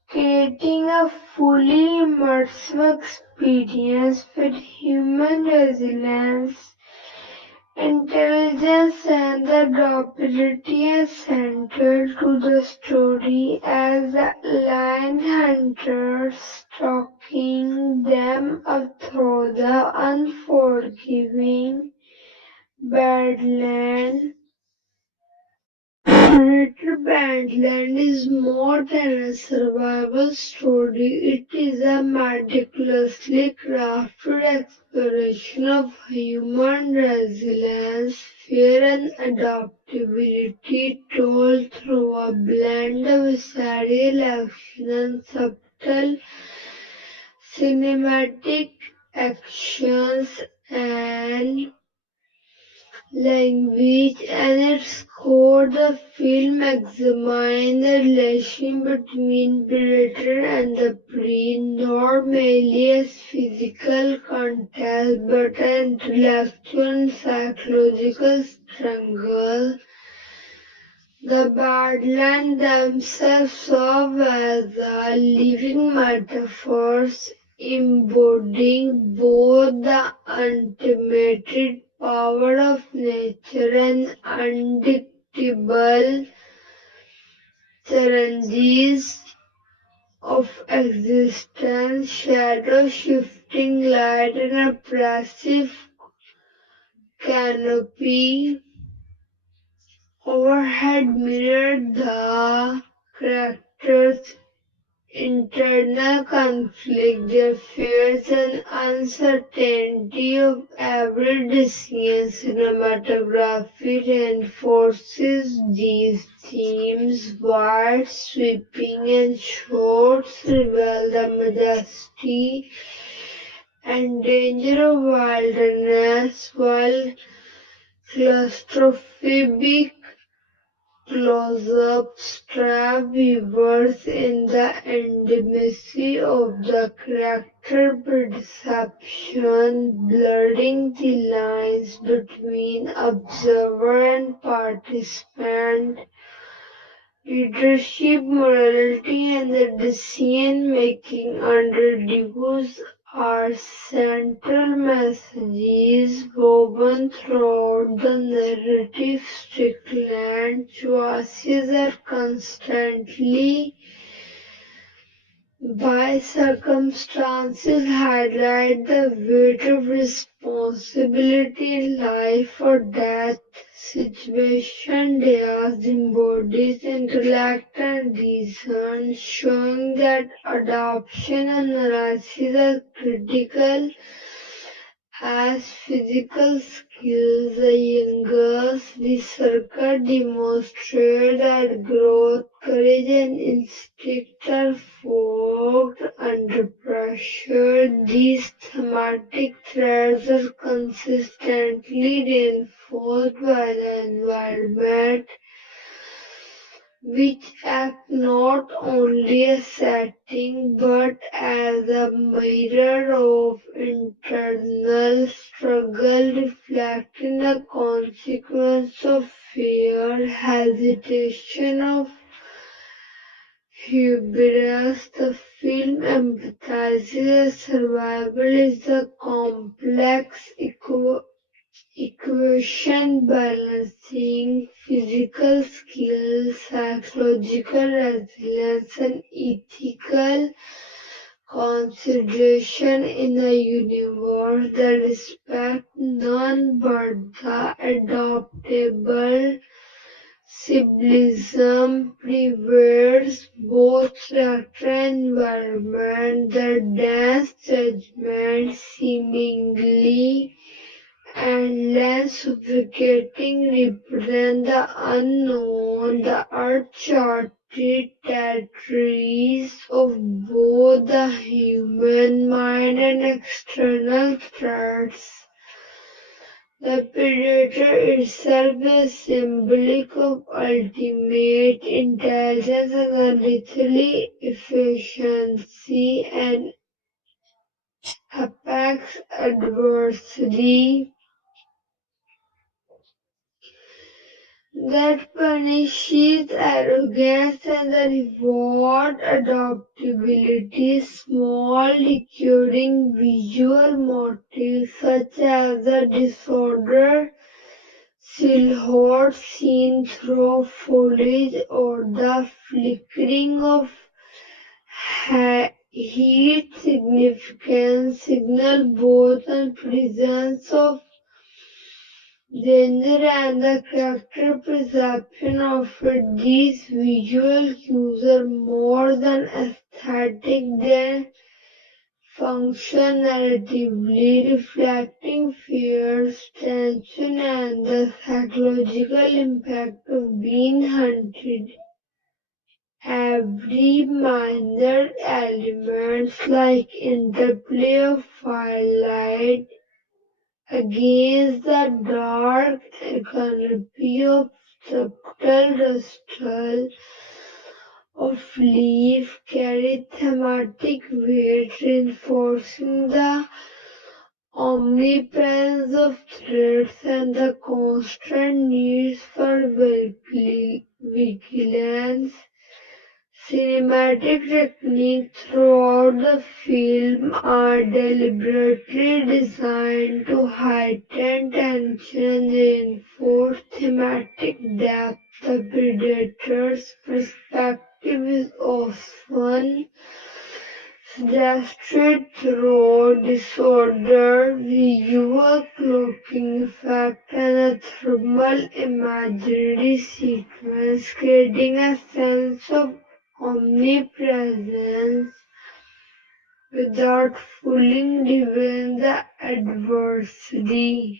creating a fully immersive experience with human resilience, intelligence, and the adaptability are central to the story as the lion hunters stalking them up through the unforgiving badland. Predator Badland is more than a survival story. It is a meticulously crafted exploration of human resilience, fear, and adaptability, told through a blend of visceral action and subtle cinematic actions and language and its core. The film examines the relation between predator and the prey, not merely as physical contest but an intellectual and psychological struggle. The Badlands themselves serve as a living metaphors, embodying both the unlimited power of nature and unpredictable challenges of existence. Shadow shifting light and oppressive canopy overhead mirrored the characters' internal conflict, their fears and uncertainty of every decision. Cinematography reinforces these themes. Wide, sweeping, and shots reveal the majesty and danger of wilderness, while claustrophobic close-ups trap viewers in the intimacy of the character perception, blurring the lines between observer and participant. Leadership, morality, and the decision-making introduced are central messages woven throughout the narrative. Strickland choices are constantly by circumstances highlight the weight of responsibility in life or death situation. Diaz embodies intellect and reason, showing that adoption and analysis are critical as physical skills. The youngest researcher demonstrated that growth, courage, and instinct are forged under pressure. These thematic threads are consistently reinforced by the environment, which act not only as setting but as a mirror of internal struggle, reflecting the consequence of fear, hesitation, of hubris. The film empathizes that survival is a complex equation balancing physical skills, psychological resilience, and ethical consideration in a universe that respects none but the adaptable. Symbolism preserves both character and environment. The dance judgment seemingly endless, suffocating represent the unknown, the uncharted territories of both the human mind and external threats. The predator itself is symbolic of ultimate intelligence, analytically efficiency, and apex adversity that punishes arrogance and the reward adaptability. Small recurring visual motifs such as the disorder silhouette seen through foliage or the flickering of heat significance signal both the presence of danger and the character perception of it. These visual cues are more than aesthetic, they function narratively, reflecting fears, tension, and the psychological impact of being hunted. Every minor elements like interplay of firelight against the dark canopy of subtle rustle of leaf carry thematic weight, reinforcing the omnipresence of threats and the constant needs for vigilance. Cinematic techniques throughout the film are deliberately designed to heighten tension and reinforce thematic depth. The predator's perspective is often suggested through disordered visual cloaking effect and a thermal imagery sequence, creating a sense of omnipresence without fully revealing the adversary.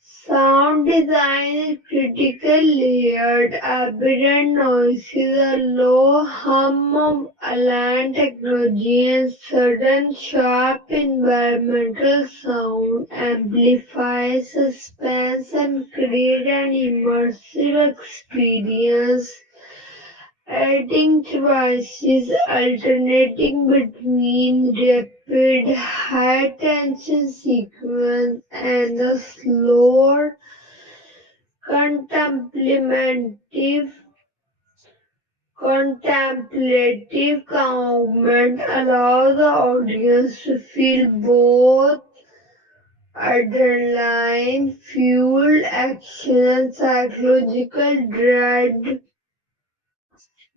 Sound design is critically layered. Ambient noises, a low hum of alien technology, and sudden sharp environmental sound amplify suspense and create an immersive experience. Editing choices alternating between rapid high tension sequence and the slower contemplative contemplative movement allow the audience to feel both adrenaline fueled action and psychological dread.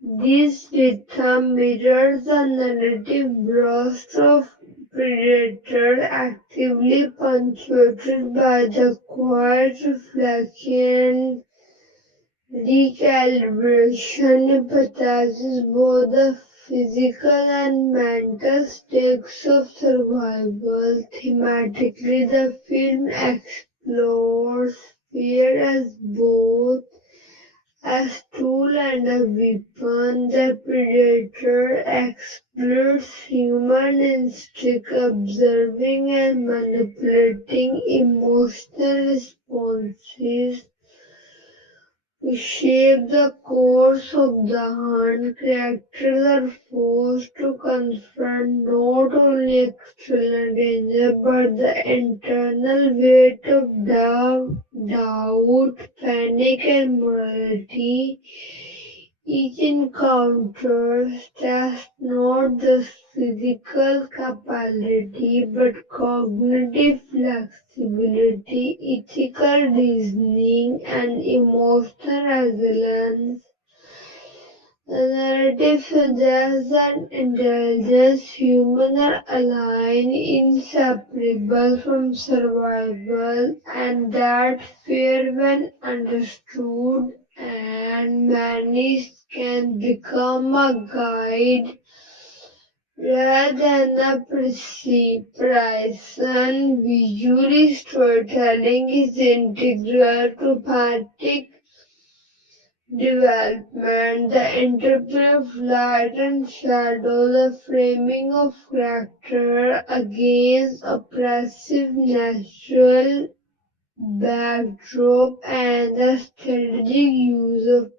This rhythm mirrors the narrative bursts of Predator, actively punctuated by the quiet reflection and recalibration, empathizes both the physical and mental stakes of survival. Thematically, the film explores fear as both as tool and a weapon. The predator exploits human instinct, observing and manipulating emotional responses to shape the course of the hunt. Characters are forced to confront not only external danger but the internal weight of doubt, panic, and morality. Each encounter tests not just physical capability but cognitive flexibility, ethical reasoning, and emotional resilience. The narrative suggests that intelligence, human are aligned, inseparable from survival, and that fear, when understood and managed, can become a guide rather than a prison. Visually, storytelling is integral to thematic development. The interplay of light and shadow, the framing of character against oppressive natural backdrop, and the strategic use of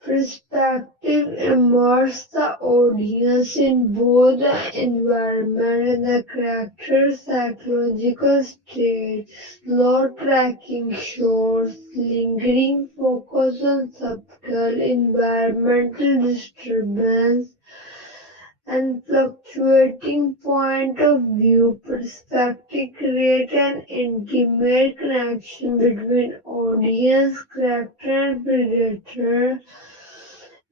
perspective immerse the audience in both the environment and the character's psychological state. Slow tracking shows, lingering focus on subtle environmental disturbance, and fluctuating point of view perspective create an intimate connection between audience, character, and predator,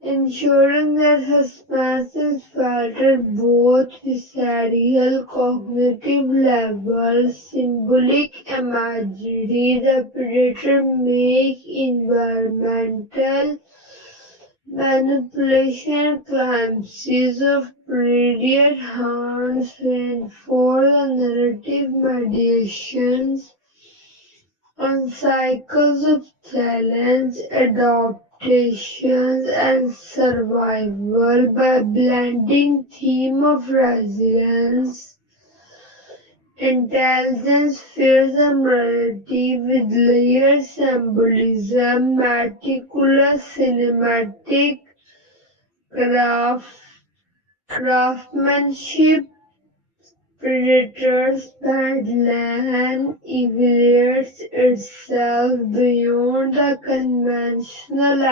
ensuring that suspense is felt at both visceral cognitive levels. Symbolic imagery, the predator make environmental manipulation glimpses of previous hunts reinforce the narrative mediations on cycles of challenge, adaptations, and survival by blending theme of resilience, Intelligence fears a morality with layered symbolism, meticulous cinematic craft, craftsmanship. Predator's Badlands evaluates itself beyond the conventional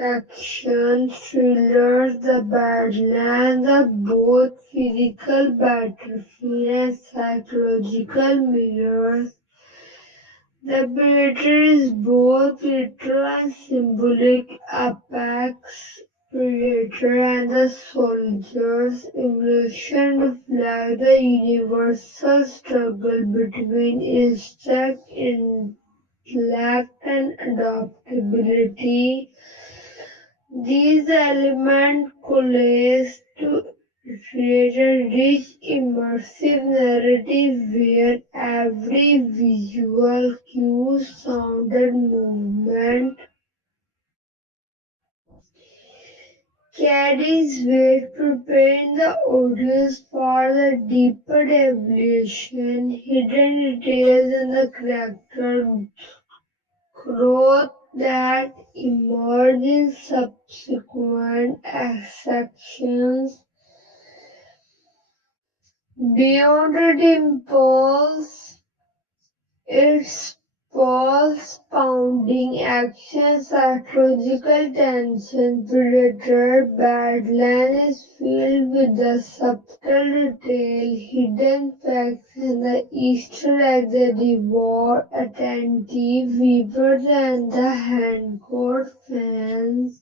action thrillers. The Badlands are both physical battlefield and psychological mirrors. The Predator is both literal and symbolic. Apex Predator and the soldier's evolution reflect the universal struggle between instinct, intellect, and adaptability. These elements coalesce to create a rich, immersive narrative where every visual cue, sound, and movement carries weight, preparing the audience for the deeper evolution, hidden details, and the character growth that emerge in subsequent sections. Beyond the impulse, its pulse-pounding action, psychological tension, Predator Badlands is filled with the subtle detail, hidden facts, and the Easter eggs that devour attentive viewers and the hardcore fans.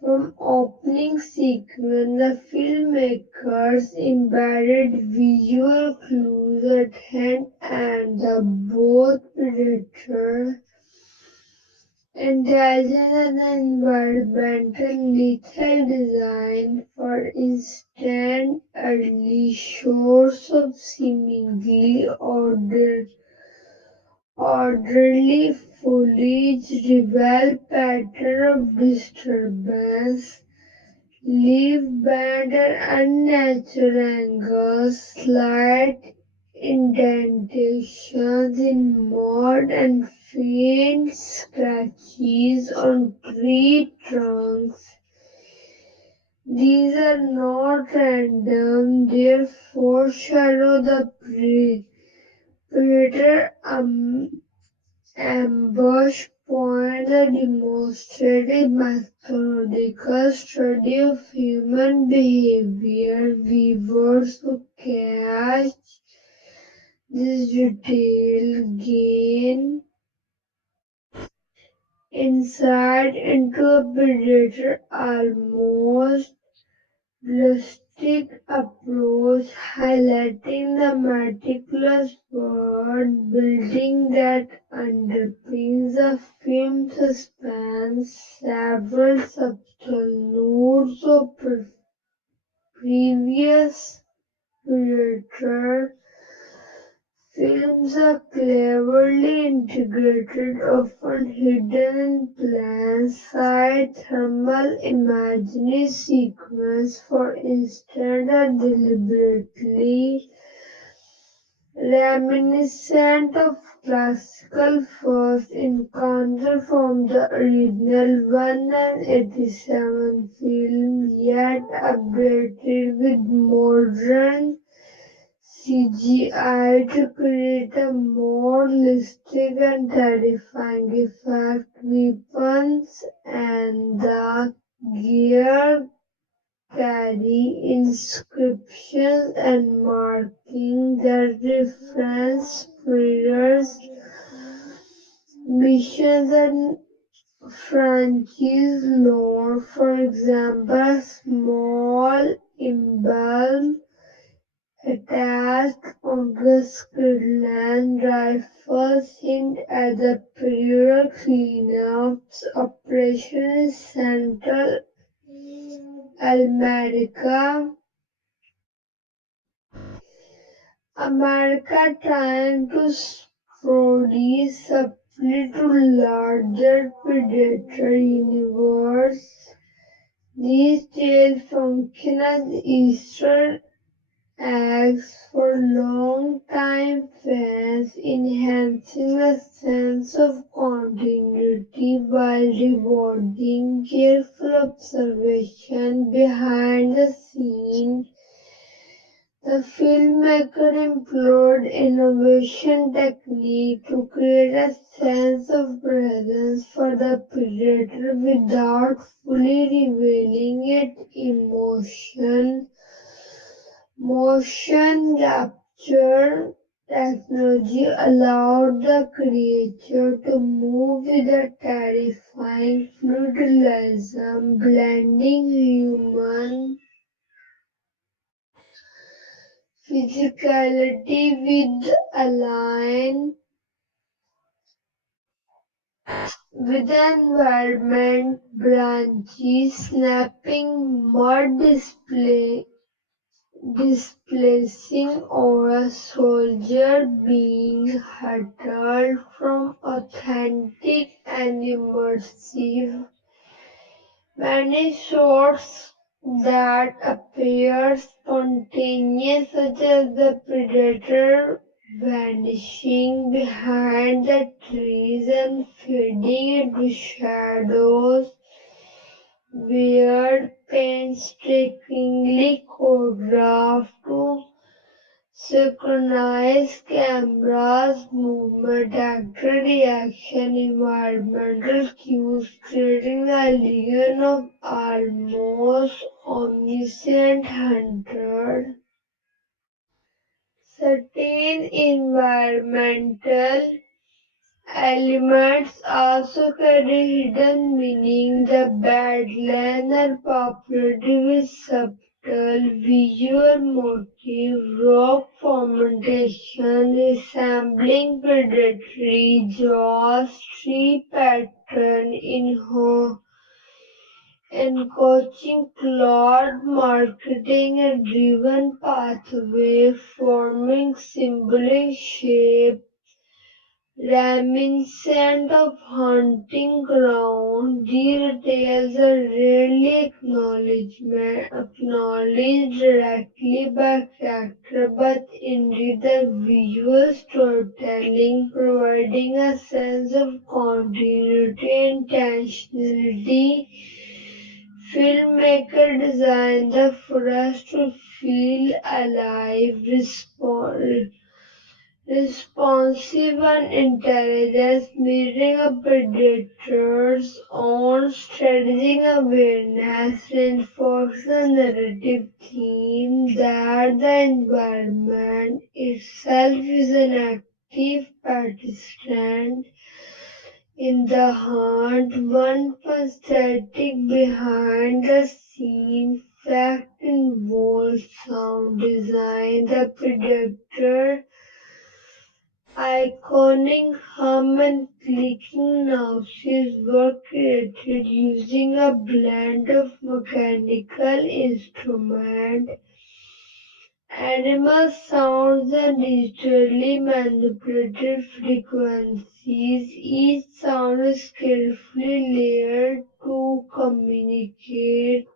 From opening sequence, the filmmakers embedded visual clues at hand and the both predator intelligence and the environmental lethal design. For instance, early shots of seemingly orderly foliage reveal pattern of disturbance. Leaf band at unnatural angles, slight indentations in mud, and faint scratches on tree trunks. These are not random, they foreshadow the predator ambush point, the demonstrated methodical study of human behavior. Viewers who catch this detail gain insight into a predator almost realistic approach, highlighting the meticulous world building that underpins the film's suspense. Several subtle notes of previous Predator films are cleverly integrated, often hidden in plain sight. Thermal imagery sequence, for instance, are deliberately reminiscent of classical first encounter from the original 1987 film, yet updated with modern CGI to create a more realistic and terrifying effect. Weapons and the gear carry inscriptions and markings that reference previous missions and franchise lore. For example, a small emblem attached on the Scotland Rifles hint at the period cleanups operation in Central America trying to produce supply to larger predator universe. These tales function as Easter acts for long-time fans, enhancing a sense of continuity while rewarding careful observation behind the scenes. The filmmaker employed innovation technique to create a sense of presence for the predator without fully revealing its emotion. Motion capture technology allowed the creature to move with a terrifying fluid realism, blending human physicality with the environment, branches snapping, mud displacing, or a soldier being hurtled from authentic and immersive. Many shots that appear spontaneous, such as the predator vanishing behind the trees and fading into shadows, were painstakingly choreographed to synchronize cameras, movement, actor reaction, environmental cues, creating the illusion of almost omniscient hunter. Certain environmental elements also carry hidden meaning. The Badlands are populated with subtle visual motifs, rock formation resembling predatory jaws, tree pattern encroaching cloud marketing a driven pathway forming symbolic shape reminiscent of hunting ground. These details are rarely acknowledged directly by character, but indeed the visual storytelling providing a sense of continuity and intentionality. Filmmaker designed the forest to feel alive, responsive and intelligence, mirroring a predator's own strategic awareness, reinforces the narrative theme that the environment itself is an active participant in the hunt. One pathetic behind the scene fact involves sound design. The predator iconic hum and clicking noises were created using a blend of mechanical instruments, animal sounds, and digitally manipulated frequencies. Each sound is carefully layered to communicate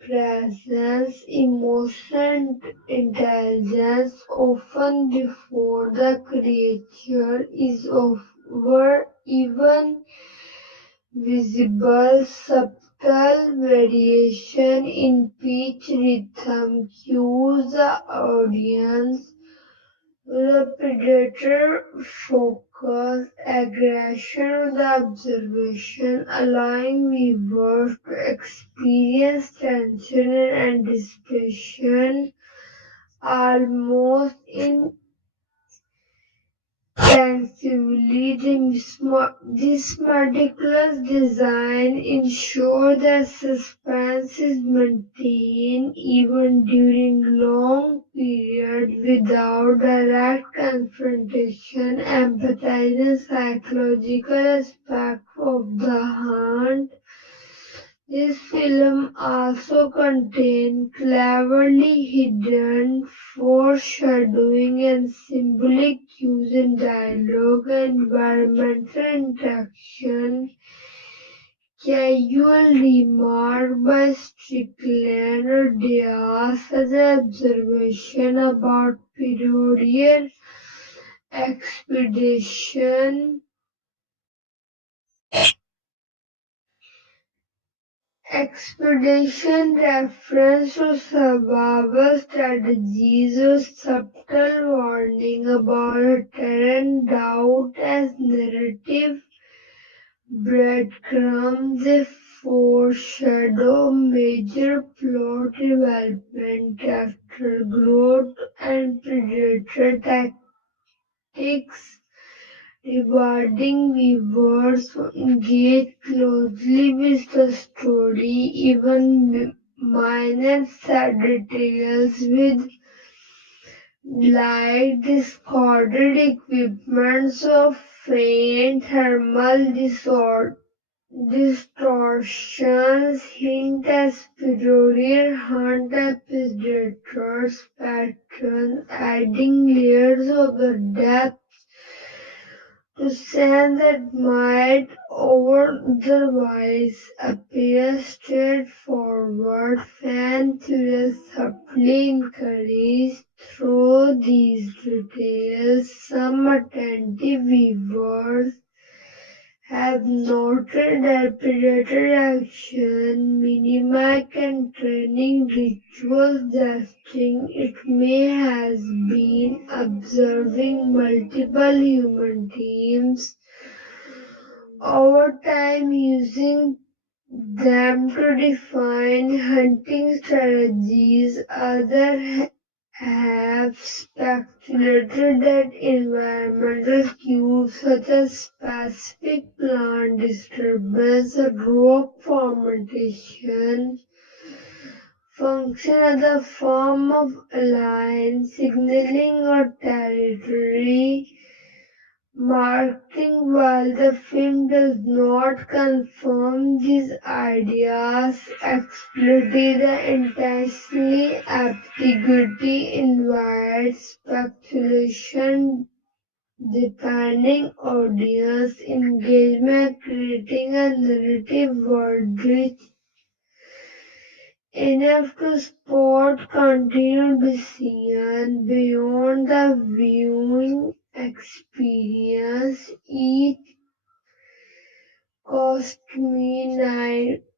presence, emotion, and intelligence often before the creature is over even visible. Subtle variation in pitch rhythm cues the audience. The predator focus aggression on the observation, allowing viewers to experience tension and anticipation almost intensively. This meticulous design ensures that suspense is maintained even during long periods without direct confrontation, emphasizing psychological aspects of the hunt. This film also contains cleverly hidden foreshadowing and symbolic cues in dialogue and environmental interaction, casual remark by Strickland or Diaz as an observation about Predator expedition reference to survival strategies or subtle warning about terrain doubt as narrative breadcrumbs. They foreshadow major plot development, character growth, and predator tactics, rewarding viewers who engage closely with the story. Even minor sad details with like discarded equipments of faint thermal distortions hint at superior hunt predators patterns, adding layers of the depth to scenes that might otherwise appear straightforward. Fan theories subtly encouraged through these details. Some attentive viewers have noted that predator action, mimic and training rituals, suggesting it may has been observing multiple human teams over time, using them to define hunting strategies. Others have speculated that environmental cues such as specific plant disturbance or rock formation function as a form of alliance, signaling or territory marketing. While the film does not confirm these ideas explicitly, the intentionally ambiguity invites speculation, depending audience engagement, creating a narrative world rich enough to support continued decision beyond the viewing experience. Each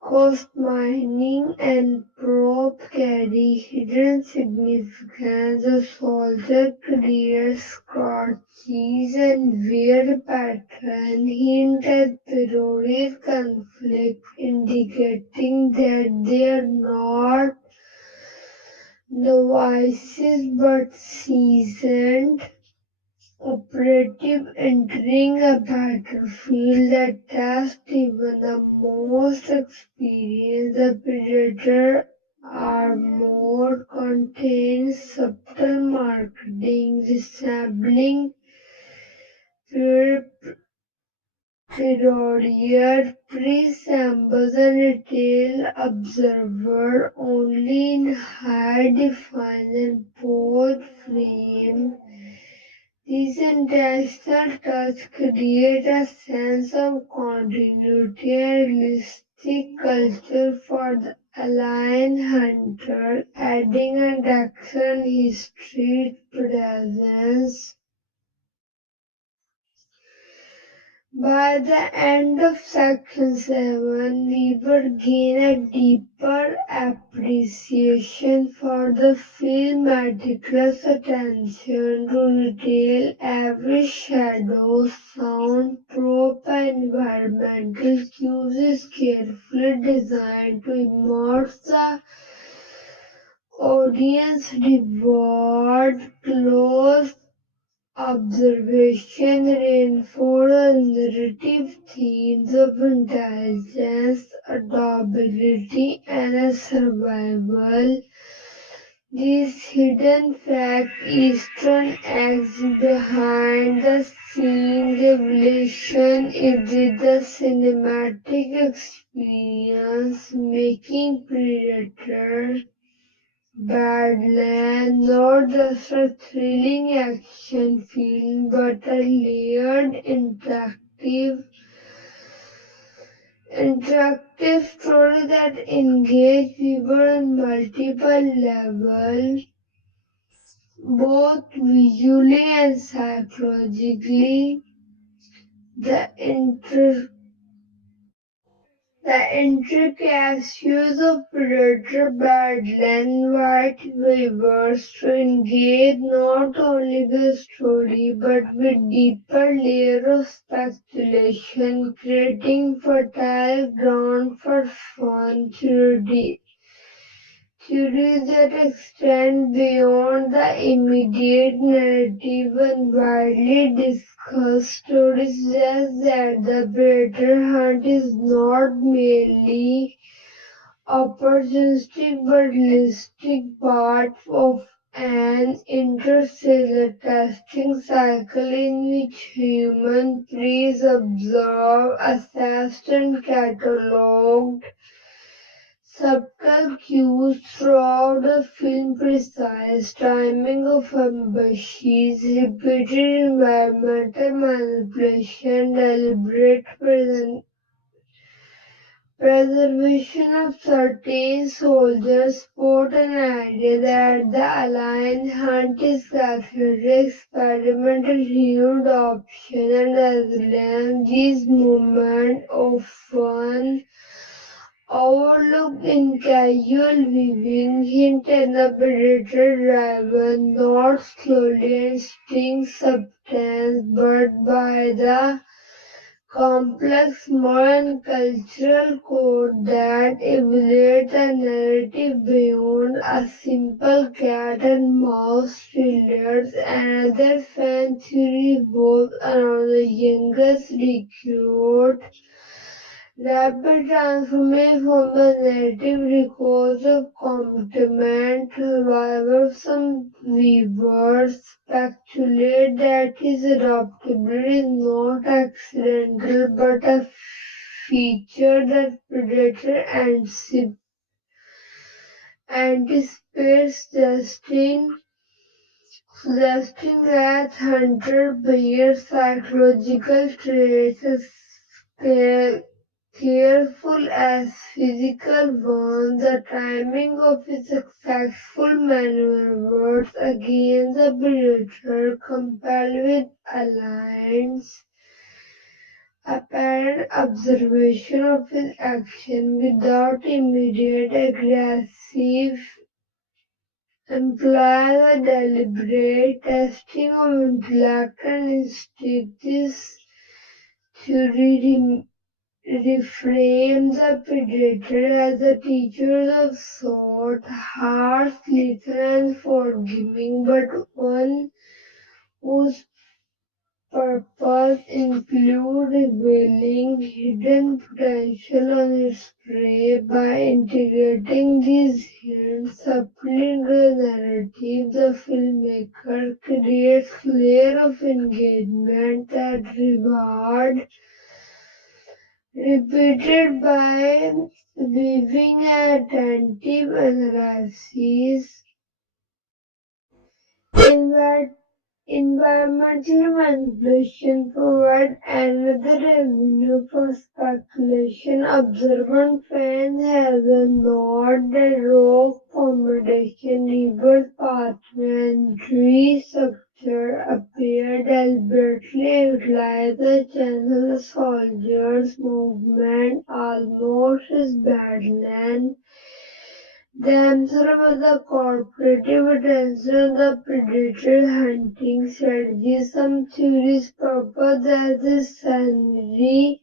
cost mining and probe carry hidden significance. The soldier creates scratches and wear pattern hint at periodic conflict, indicating that they are not novices but seasoned operative entering a battlefield that tests even the most experienced. The Predator armor contains subtle markings resembling pure Predator resembles a detailed observer only in high definition both frame. These intentional touches create a sense of continuity and realistic culture for the alien hunter, adding a Dachshund history presence. By the end of section 7, we will gain a deeper appreciation for the film, meticulous attention to detail, every shadow, sound, prop, and environmental cues is carefully designed to immerse the audience, reward close observation, reinforce narrative themes of intelligence, adaptability, and survival. These hidden fact, Eastern eggs behind the scenes revelation is the cinematic experience, making Predator Badlands not just a thrilling action film but a layered interactive interactive story that engage viewers on multiple levels, both visually and psychologically. The the intricacies of Predator Badlands invite viewers to engage not only with the story but with deeper layers of speculation, creating fertile ground for fun theories that extend beyond the immediate narrative and widely discussed stories suggest that the predator hunt is not merely opportunistic but holistic part of an interstellar testing cycle in which human prey is observed, assessed, and catalogued. Subtle cues throughout the film, precise timing of ambushes, repeated environmental manipulation, deliberate preservation of certain soldiers support an idea that the Alliance hunt is calculated, experimental human adoption and resilience. These moments often overlooked in casual viewing hint at the predator driven not slowly and sting substance but by the complex moral cultural code that evaluates the narrative beyond a simple cat and mouse thrillers. Another fan theory revolves around the youngest recruit rapid transformation from the narrative records of commitment. However, some viewers speculate that his adaptability is not accidental but a feature that Predator anticipates, suggesting that Hunter bears psychological traits as careful as physical ones. The timing of his successful maneuvers against the Predator, compared with Alliance apparent observation of his action without immediate aggressive implies a deliberate testing of intellect and instinct. This theory reframes the predator as a teacher of sort, harsh, lethal, and forgiving, but one whose purpose includes revealing hidden potential on its prey. By integrating these hints subtly into the narrative, the filmmaker creates layers of engagement that reward repeated by weaving attentive analysis. Envi- Environmental manipulation provides another avenue for speculation. Observant fans have a nod that rock formation, river pathway, and tree structure appear deliberately utilize the channel soldiers' movement almost as badland themselves with the cooperative attention the predator hunting strategy. Some theories propose that the synergy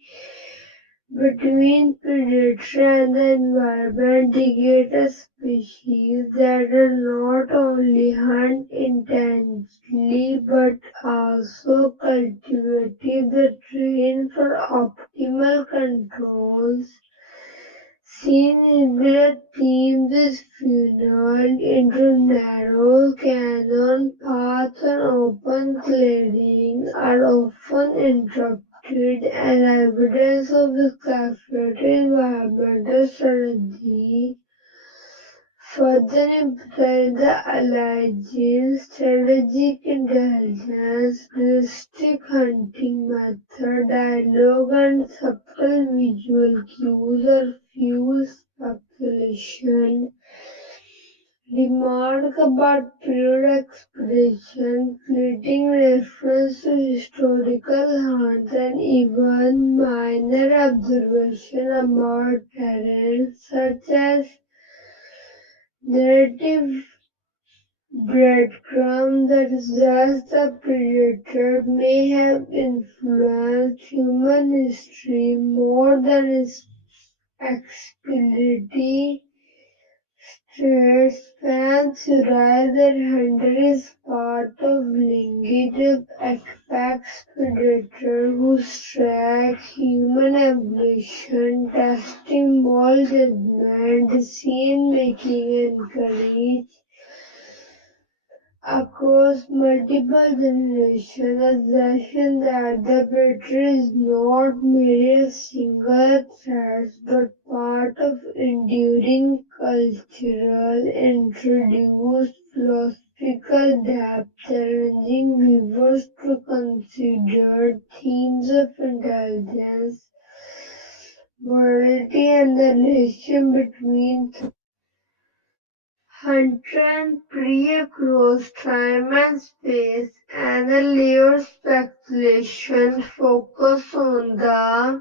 between predator and the environment create a species that are not only hunt intensely but also cultivative the train for optimal controls. Seen in themes is funneled into narrow canyon paths and open clearings are often interrupted and evidence of this calculated environmental strategy. further emphasize the alleged strategic intelligence, realistic hunting method, dialogue, and subtle visual cues or fuel speculation. Remark about period expression, fleeting reference to historical hunts, and even minor observation about terrain, such as narrative breadcrumbs that suggest the predator may have influenced human history more than its explicitly states. Fans theorize that Hunter is part of lineage of apex predator who track human evolution, testing moral judgment, decision making, and courage across multiple generations. The suggestion that the predator is not merely a single threat but part of enduring cultural introduced philosophical depth, challenging viewers to consider themes of intelligence, morality, and the relation between Hunter and prey across time and space, and the layered speculation focus on the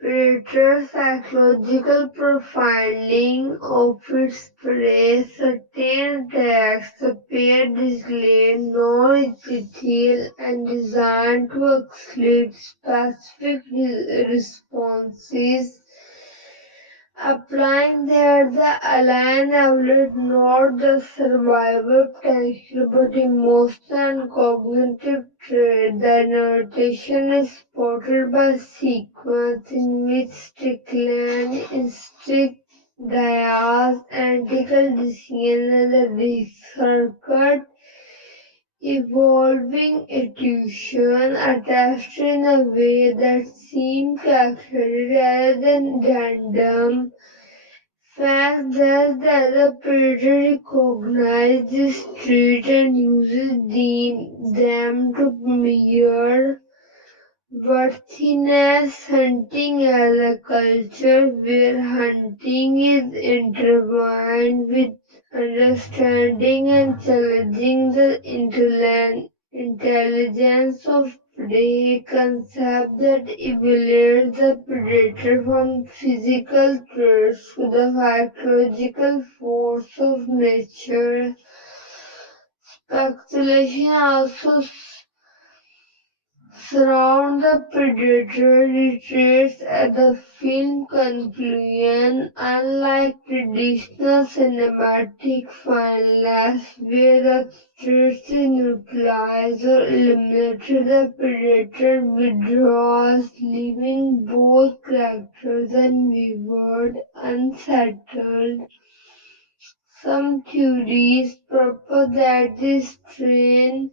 predator's psychological profiling of its prey. Certain attacks appear delayed, non-lethal, and designed to elicit specific responses, applying there the alien evaluate not just survival potential but emotional and cognitive trait. The notation is supported by sequence in which Strickland instinct Diaz ethical decision and the recircuit evolving intuition attached in a way that seemed calculated rather than random. Fact that the predator recognizes this trait and uses them to measure worthiness. Hunting as a culture where hunting is intertwined with understanding and challenging the intelligence of prey, concept that evaluates the predator from physical threats to the psychological force of nature. Speculation also surround the predator retreats at the film conclusion, unlike traditional cinematic finales where the threat is neutralized or eliminated. The predator withdraws, leaving both characters and viewer unsettled. Some theories propose that this trend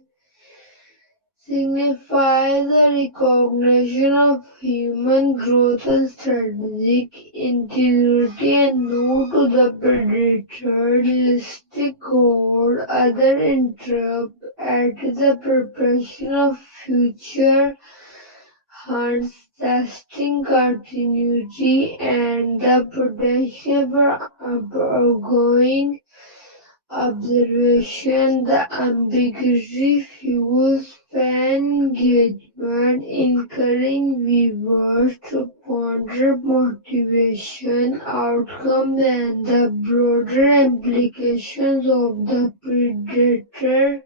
signifies a recognition of human growth and strategic integrity and no to the predator realistic goal. Other interrupt at the preparation of future hunts, testing continuity and the potential for ongoing observation. The ambiguity fuels fan engagement, encouraging viewers to ponder motivation, outcome, and the broader implications of the predator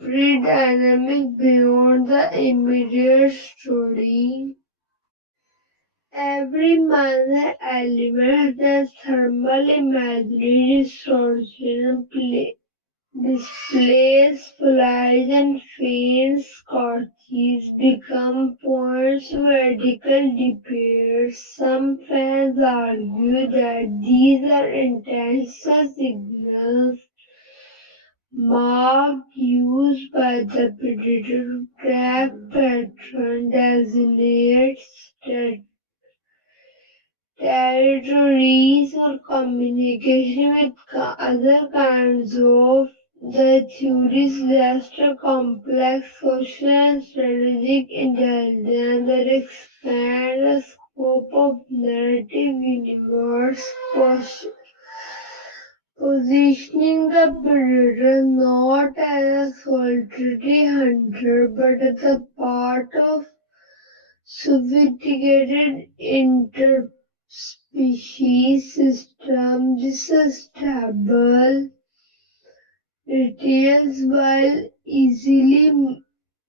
pre-dynamic beyond the immediate story. Every minor element, the thermal imagery distortion, displays, flies, and faint scorches become points of medical debate. Some fans argue that these are intentional signals marked used by the predator to track pattern, designates territories, or communication with other kinds of the theory suggests a complex social and strategic intelligence that expands the scope of narrative universe, positioning the predator not as a solitary hunter but as a part of sophisticated interspecies system. This stable details while easily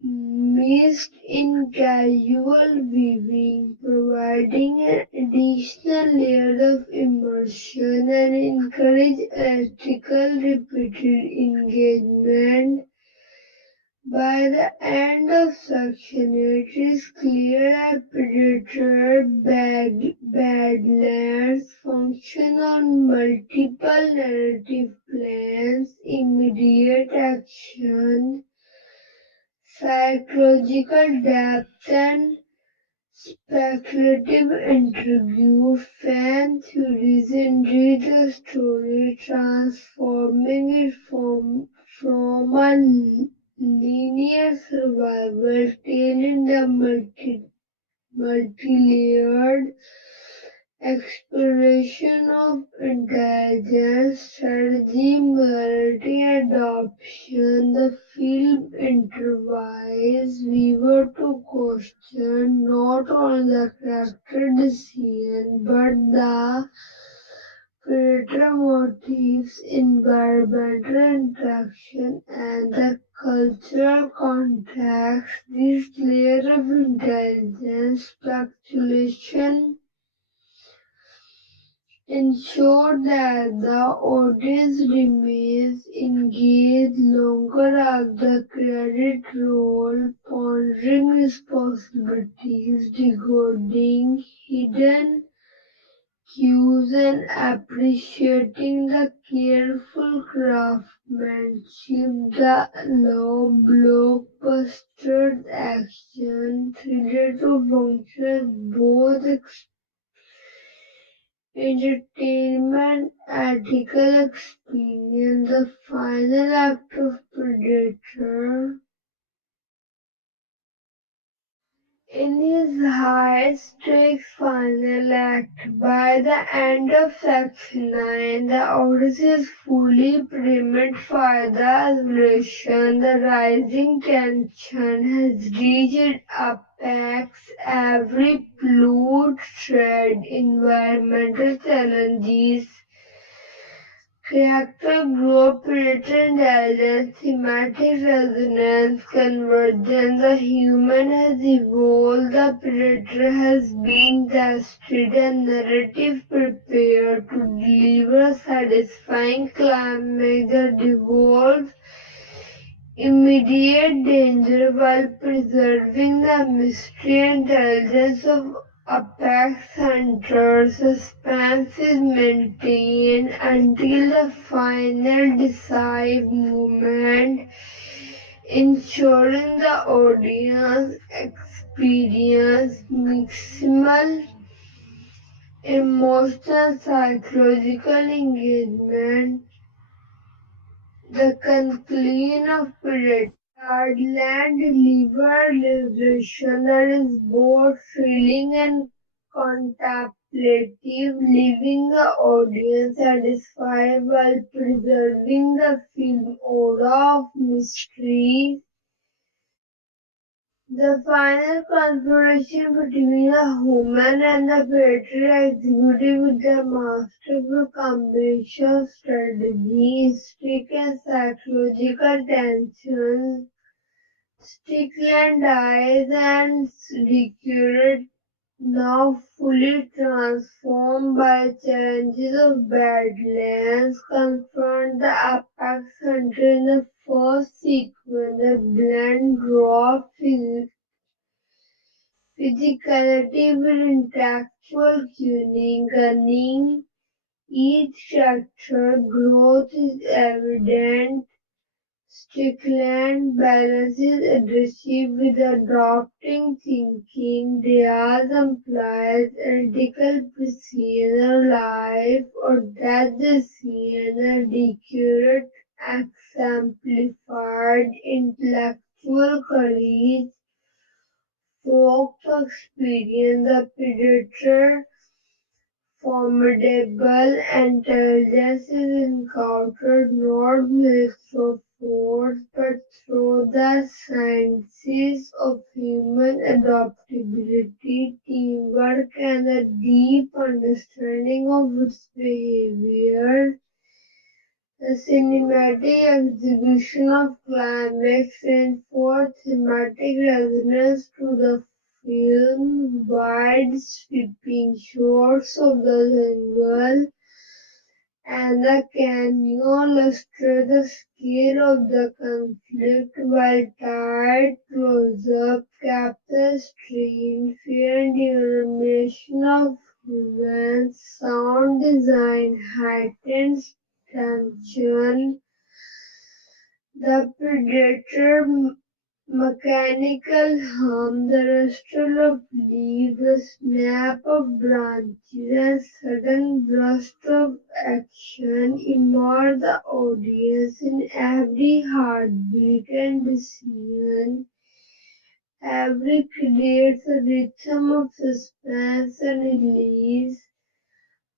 missed in casual viewing, providing an additional layer of immersion and encourage ethical repeated engagement. By the end of Section 8, it is clear that Predator Badlands function on multiple narrative planes: immediate action, psychological depth, and speculative intrigue. Fan theories enrich the story, transforming it from a linear survival tale into multi-layered exploration of intelligence, strategy, morality, adoption. The film invites viewer to question not only the character decision but the predator motives, environmental interaction, and the cultural context. This layer of intelligence speculation ensure that the audience remains engaged longer after the credit roll, pondering responsibilities, decoding hidden cues, and appreciating the careful craftsmanship. The low blockbuster action thriller to function as both entertainment ethical experience. The final act of Predator. In his high-stakes final act, by the end of Section 9, the audience is fully prepared for the revelation. The rising tension has reached apex. Every plot thread, environmental challenges, character growth, predator intelligence, thematic resonance, convergence. The human has evolved, the predator has been tested, and narrative prepared to deliver a satisfying climax that devolves immediate danger while preserving the mystery and intelligence of apex hunters. Suspense is maintained until the final decisive moment, ensuring the audience experience maximal emotional psychological engagement. The conclusion of Predator Badlands delivers resolution that is both thrilling and contemplative, leaving the audience satisfied while preserving the film aura of mystery. The final confrontation between the human and the predator executed with a masterful combination of strategy, instinct, and psychological tension. Stickland eyes and recurred, now fully transformed by challenges of Badlands, confront the apex hunter in the first sequence. The blend raw physicality with intellectual cunning. Each character growth is evident, Strickland balances addressing with adopting thinking. Diaz implies ethical precision, life or death decision, accurate, exemplified intellectual courage, folk experience, the predator. Formidable intelligence is encountered not merely through force but through the sciences of human adaptability, teamwork, and a deep understanding of its behavior. The cinematic execution of climax reinforced thematic resonance to the film. Wide sweeping shots of the jungle and the canyon illustrate the scale of the conflict, while tight close-up captures strain, fear, and determination of humans. Sound design heightens tension. The predator mechanical hum, the rustle of leaves, the snap of branches, and sudden burst of action immerse the audience in every heartbeat and decision. Every creates a rhythm of suspense and release,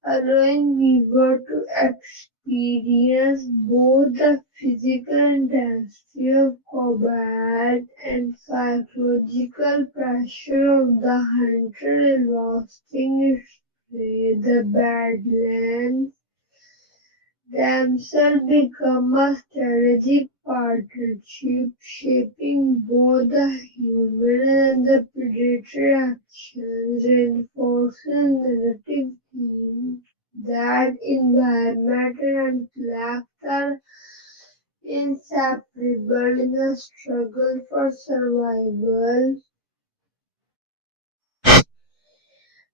allowing viewer to experience both the physical intensity of combat and psychological pressure of the hunter exhausting its prey. The Badlands themselves become a strategic partnership, shaping both the human and the predator actions, reinforcing narrative themes that environment and intellect are inseparable in the struggle for survival.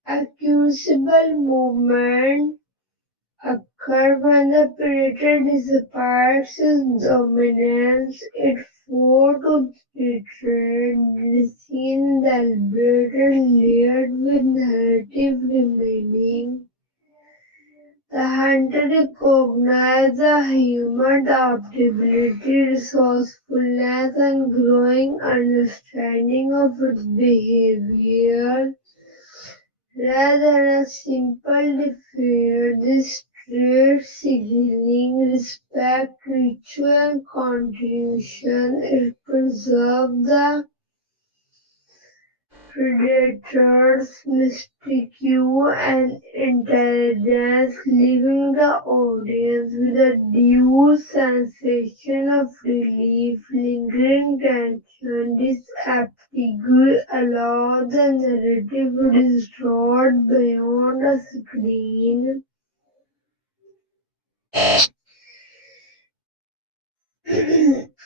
A crucible moment occur when the predator dissipates his dominance. It fought to retreat, the scene deliberated, layered with narrative remaining. The hunter recognized the human adaptability, resourcefulness, and growing understanding of its behavior. Rather than a simple defeat, this trait signaling respect, ritual, and contribution, it preserved the predator's mystique and intelligence, leaving the audience with a due sensation of relief, lingering tension. This aptitude allows the narrative to distort beyond the screen,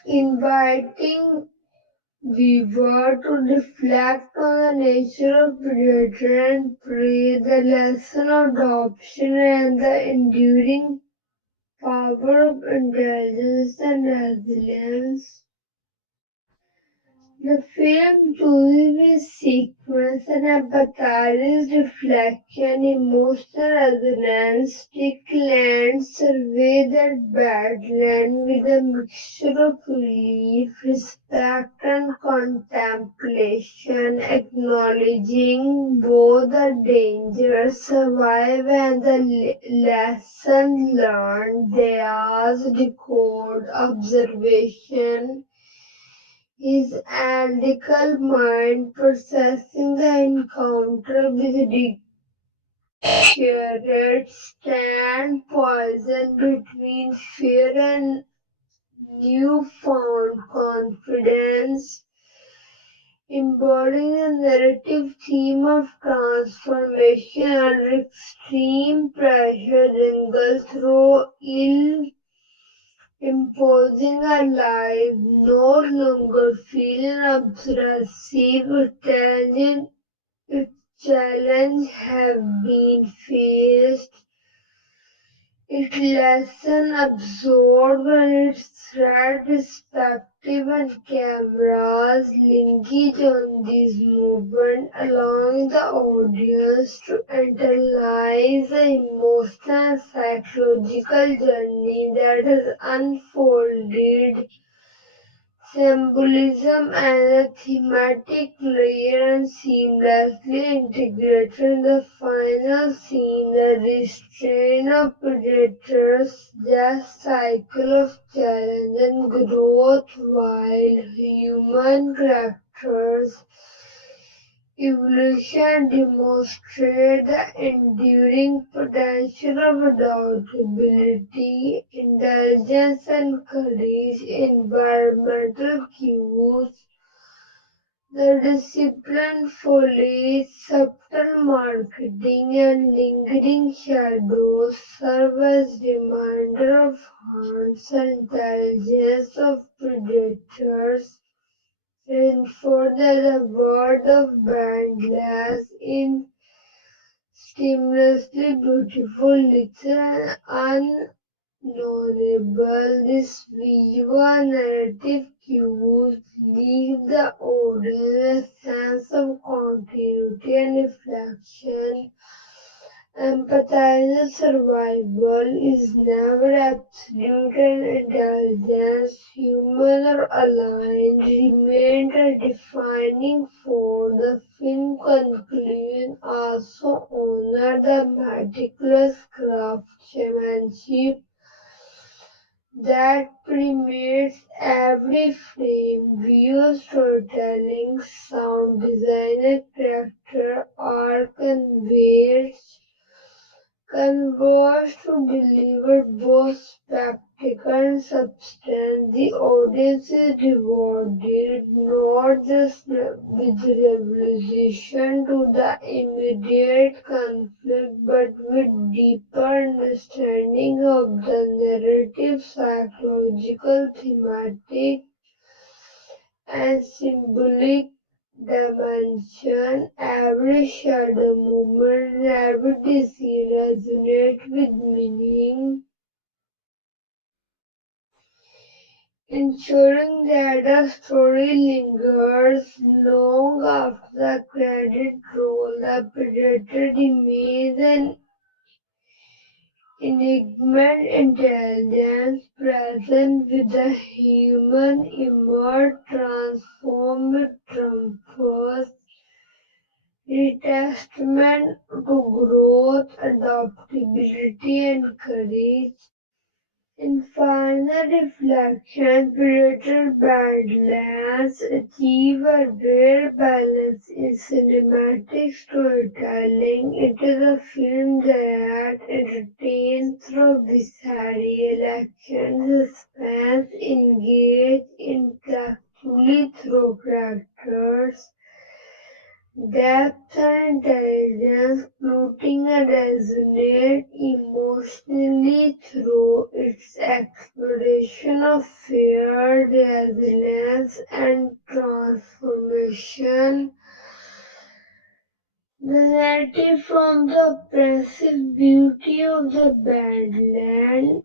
inviting viewer to reflect on the nature of predator and prey, the lesson of adoption, and the enduring power of intelligence and resilience. The film chooses with sequence and empathizes reflection, emotional resonance. Strickland survey that badland with a mixture of relief, respect, and contemplation, acknowledging both the dangers survived and the lesson learned. There's decode observation his analytical mind processing the encounter with Dimitrius stand poised between fear and newfound confidence, embodying the narrative theme of transformation under extreme pressure, jungle through ill imposing a life no longer feeling obsessive, challenging its challenge have been faced Its lesson absorbed and its thread perspective and cameras linkage on this movement, allowing the audience to internalize the emotional and psychological journey that has unfolded. Symbolism and a thematic layer and seamlessly integrated in the final scene, the restraint of predators, the cycle of challenge and growth while human characters evolution demonstrate the enduring potential of adaptability, intelligence, and courage. Environmental cues, the discipline foliage, subtle marketing, and lingering shadows serve as reminder of hunts and intelligence of predators. Reinforce that the world of Badlands in stimulously beautiful, little and unknowable. This visual narrative cues leave the audience a sense of continuity and reflection. Empathizing survival is never absolute and intelligence, human or aligned, remained a defining for the film conclusion also honor the meticulous craftsmanship that permeates every frame, view, storytelling, sound design, and character are converged to deliver both spectacle and substance. The audience is rewarded not just with revelation to the immediate conflict, but with deeper understanding of the narrative, psychological, thematic, and symbolic dimension. Every shadow movement, every decision resonates with meaning, ensuring that the story lingers long after the credit roll. The Predator remains an enigmatic intelligence present with the human emerged transformed trumpers. A testament to growth, adaptability, and courage. In final reflection, Predator Badlands achieve a rare balance in cinematic storytelling. It is a film that entertains through visceral action, suspense, engage intellectually through characters, depth and intelligence, plotting and resonate emotionally through its exploration of fear, resilience, and transformation. The narrative from the oppressive beauty of the Badland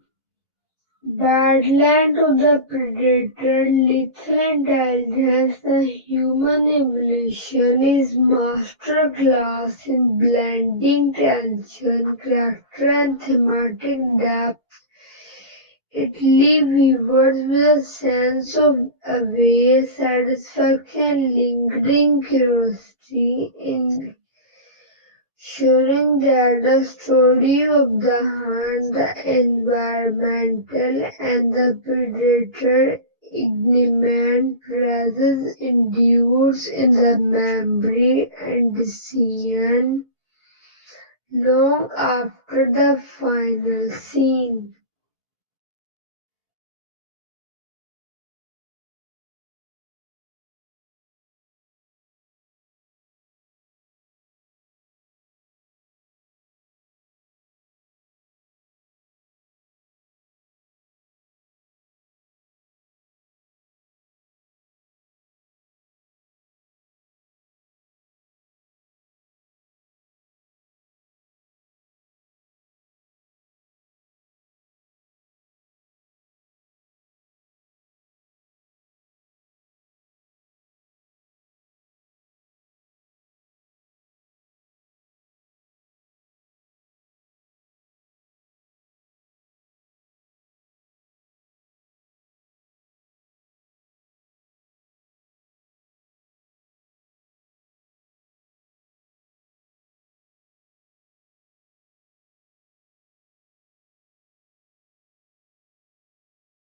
to the predator, lethal intelligence, the human evolution is masterclass in blending tension, character, and thematic depth. It leaves viewers with a sense of awe, satisfaction, lingering curiosity, ensuring that the story of the hunt, the environmental, and the predator engagement presence endures in the memory and decision long after the final scene.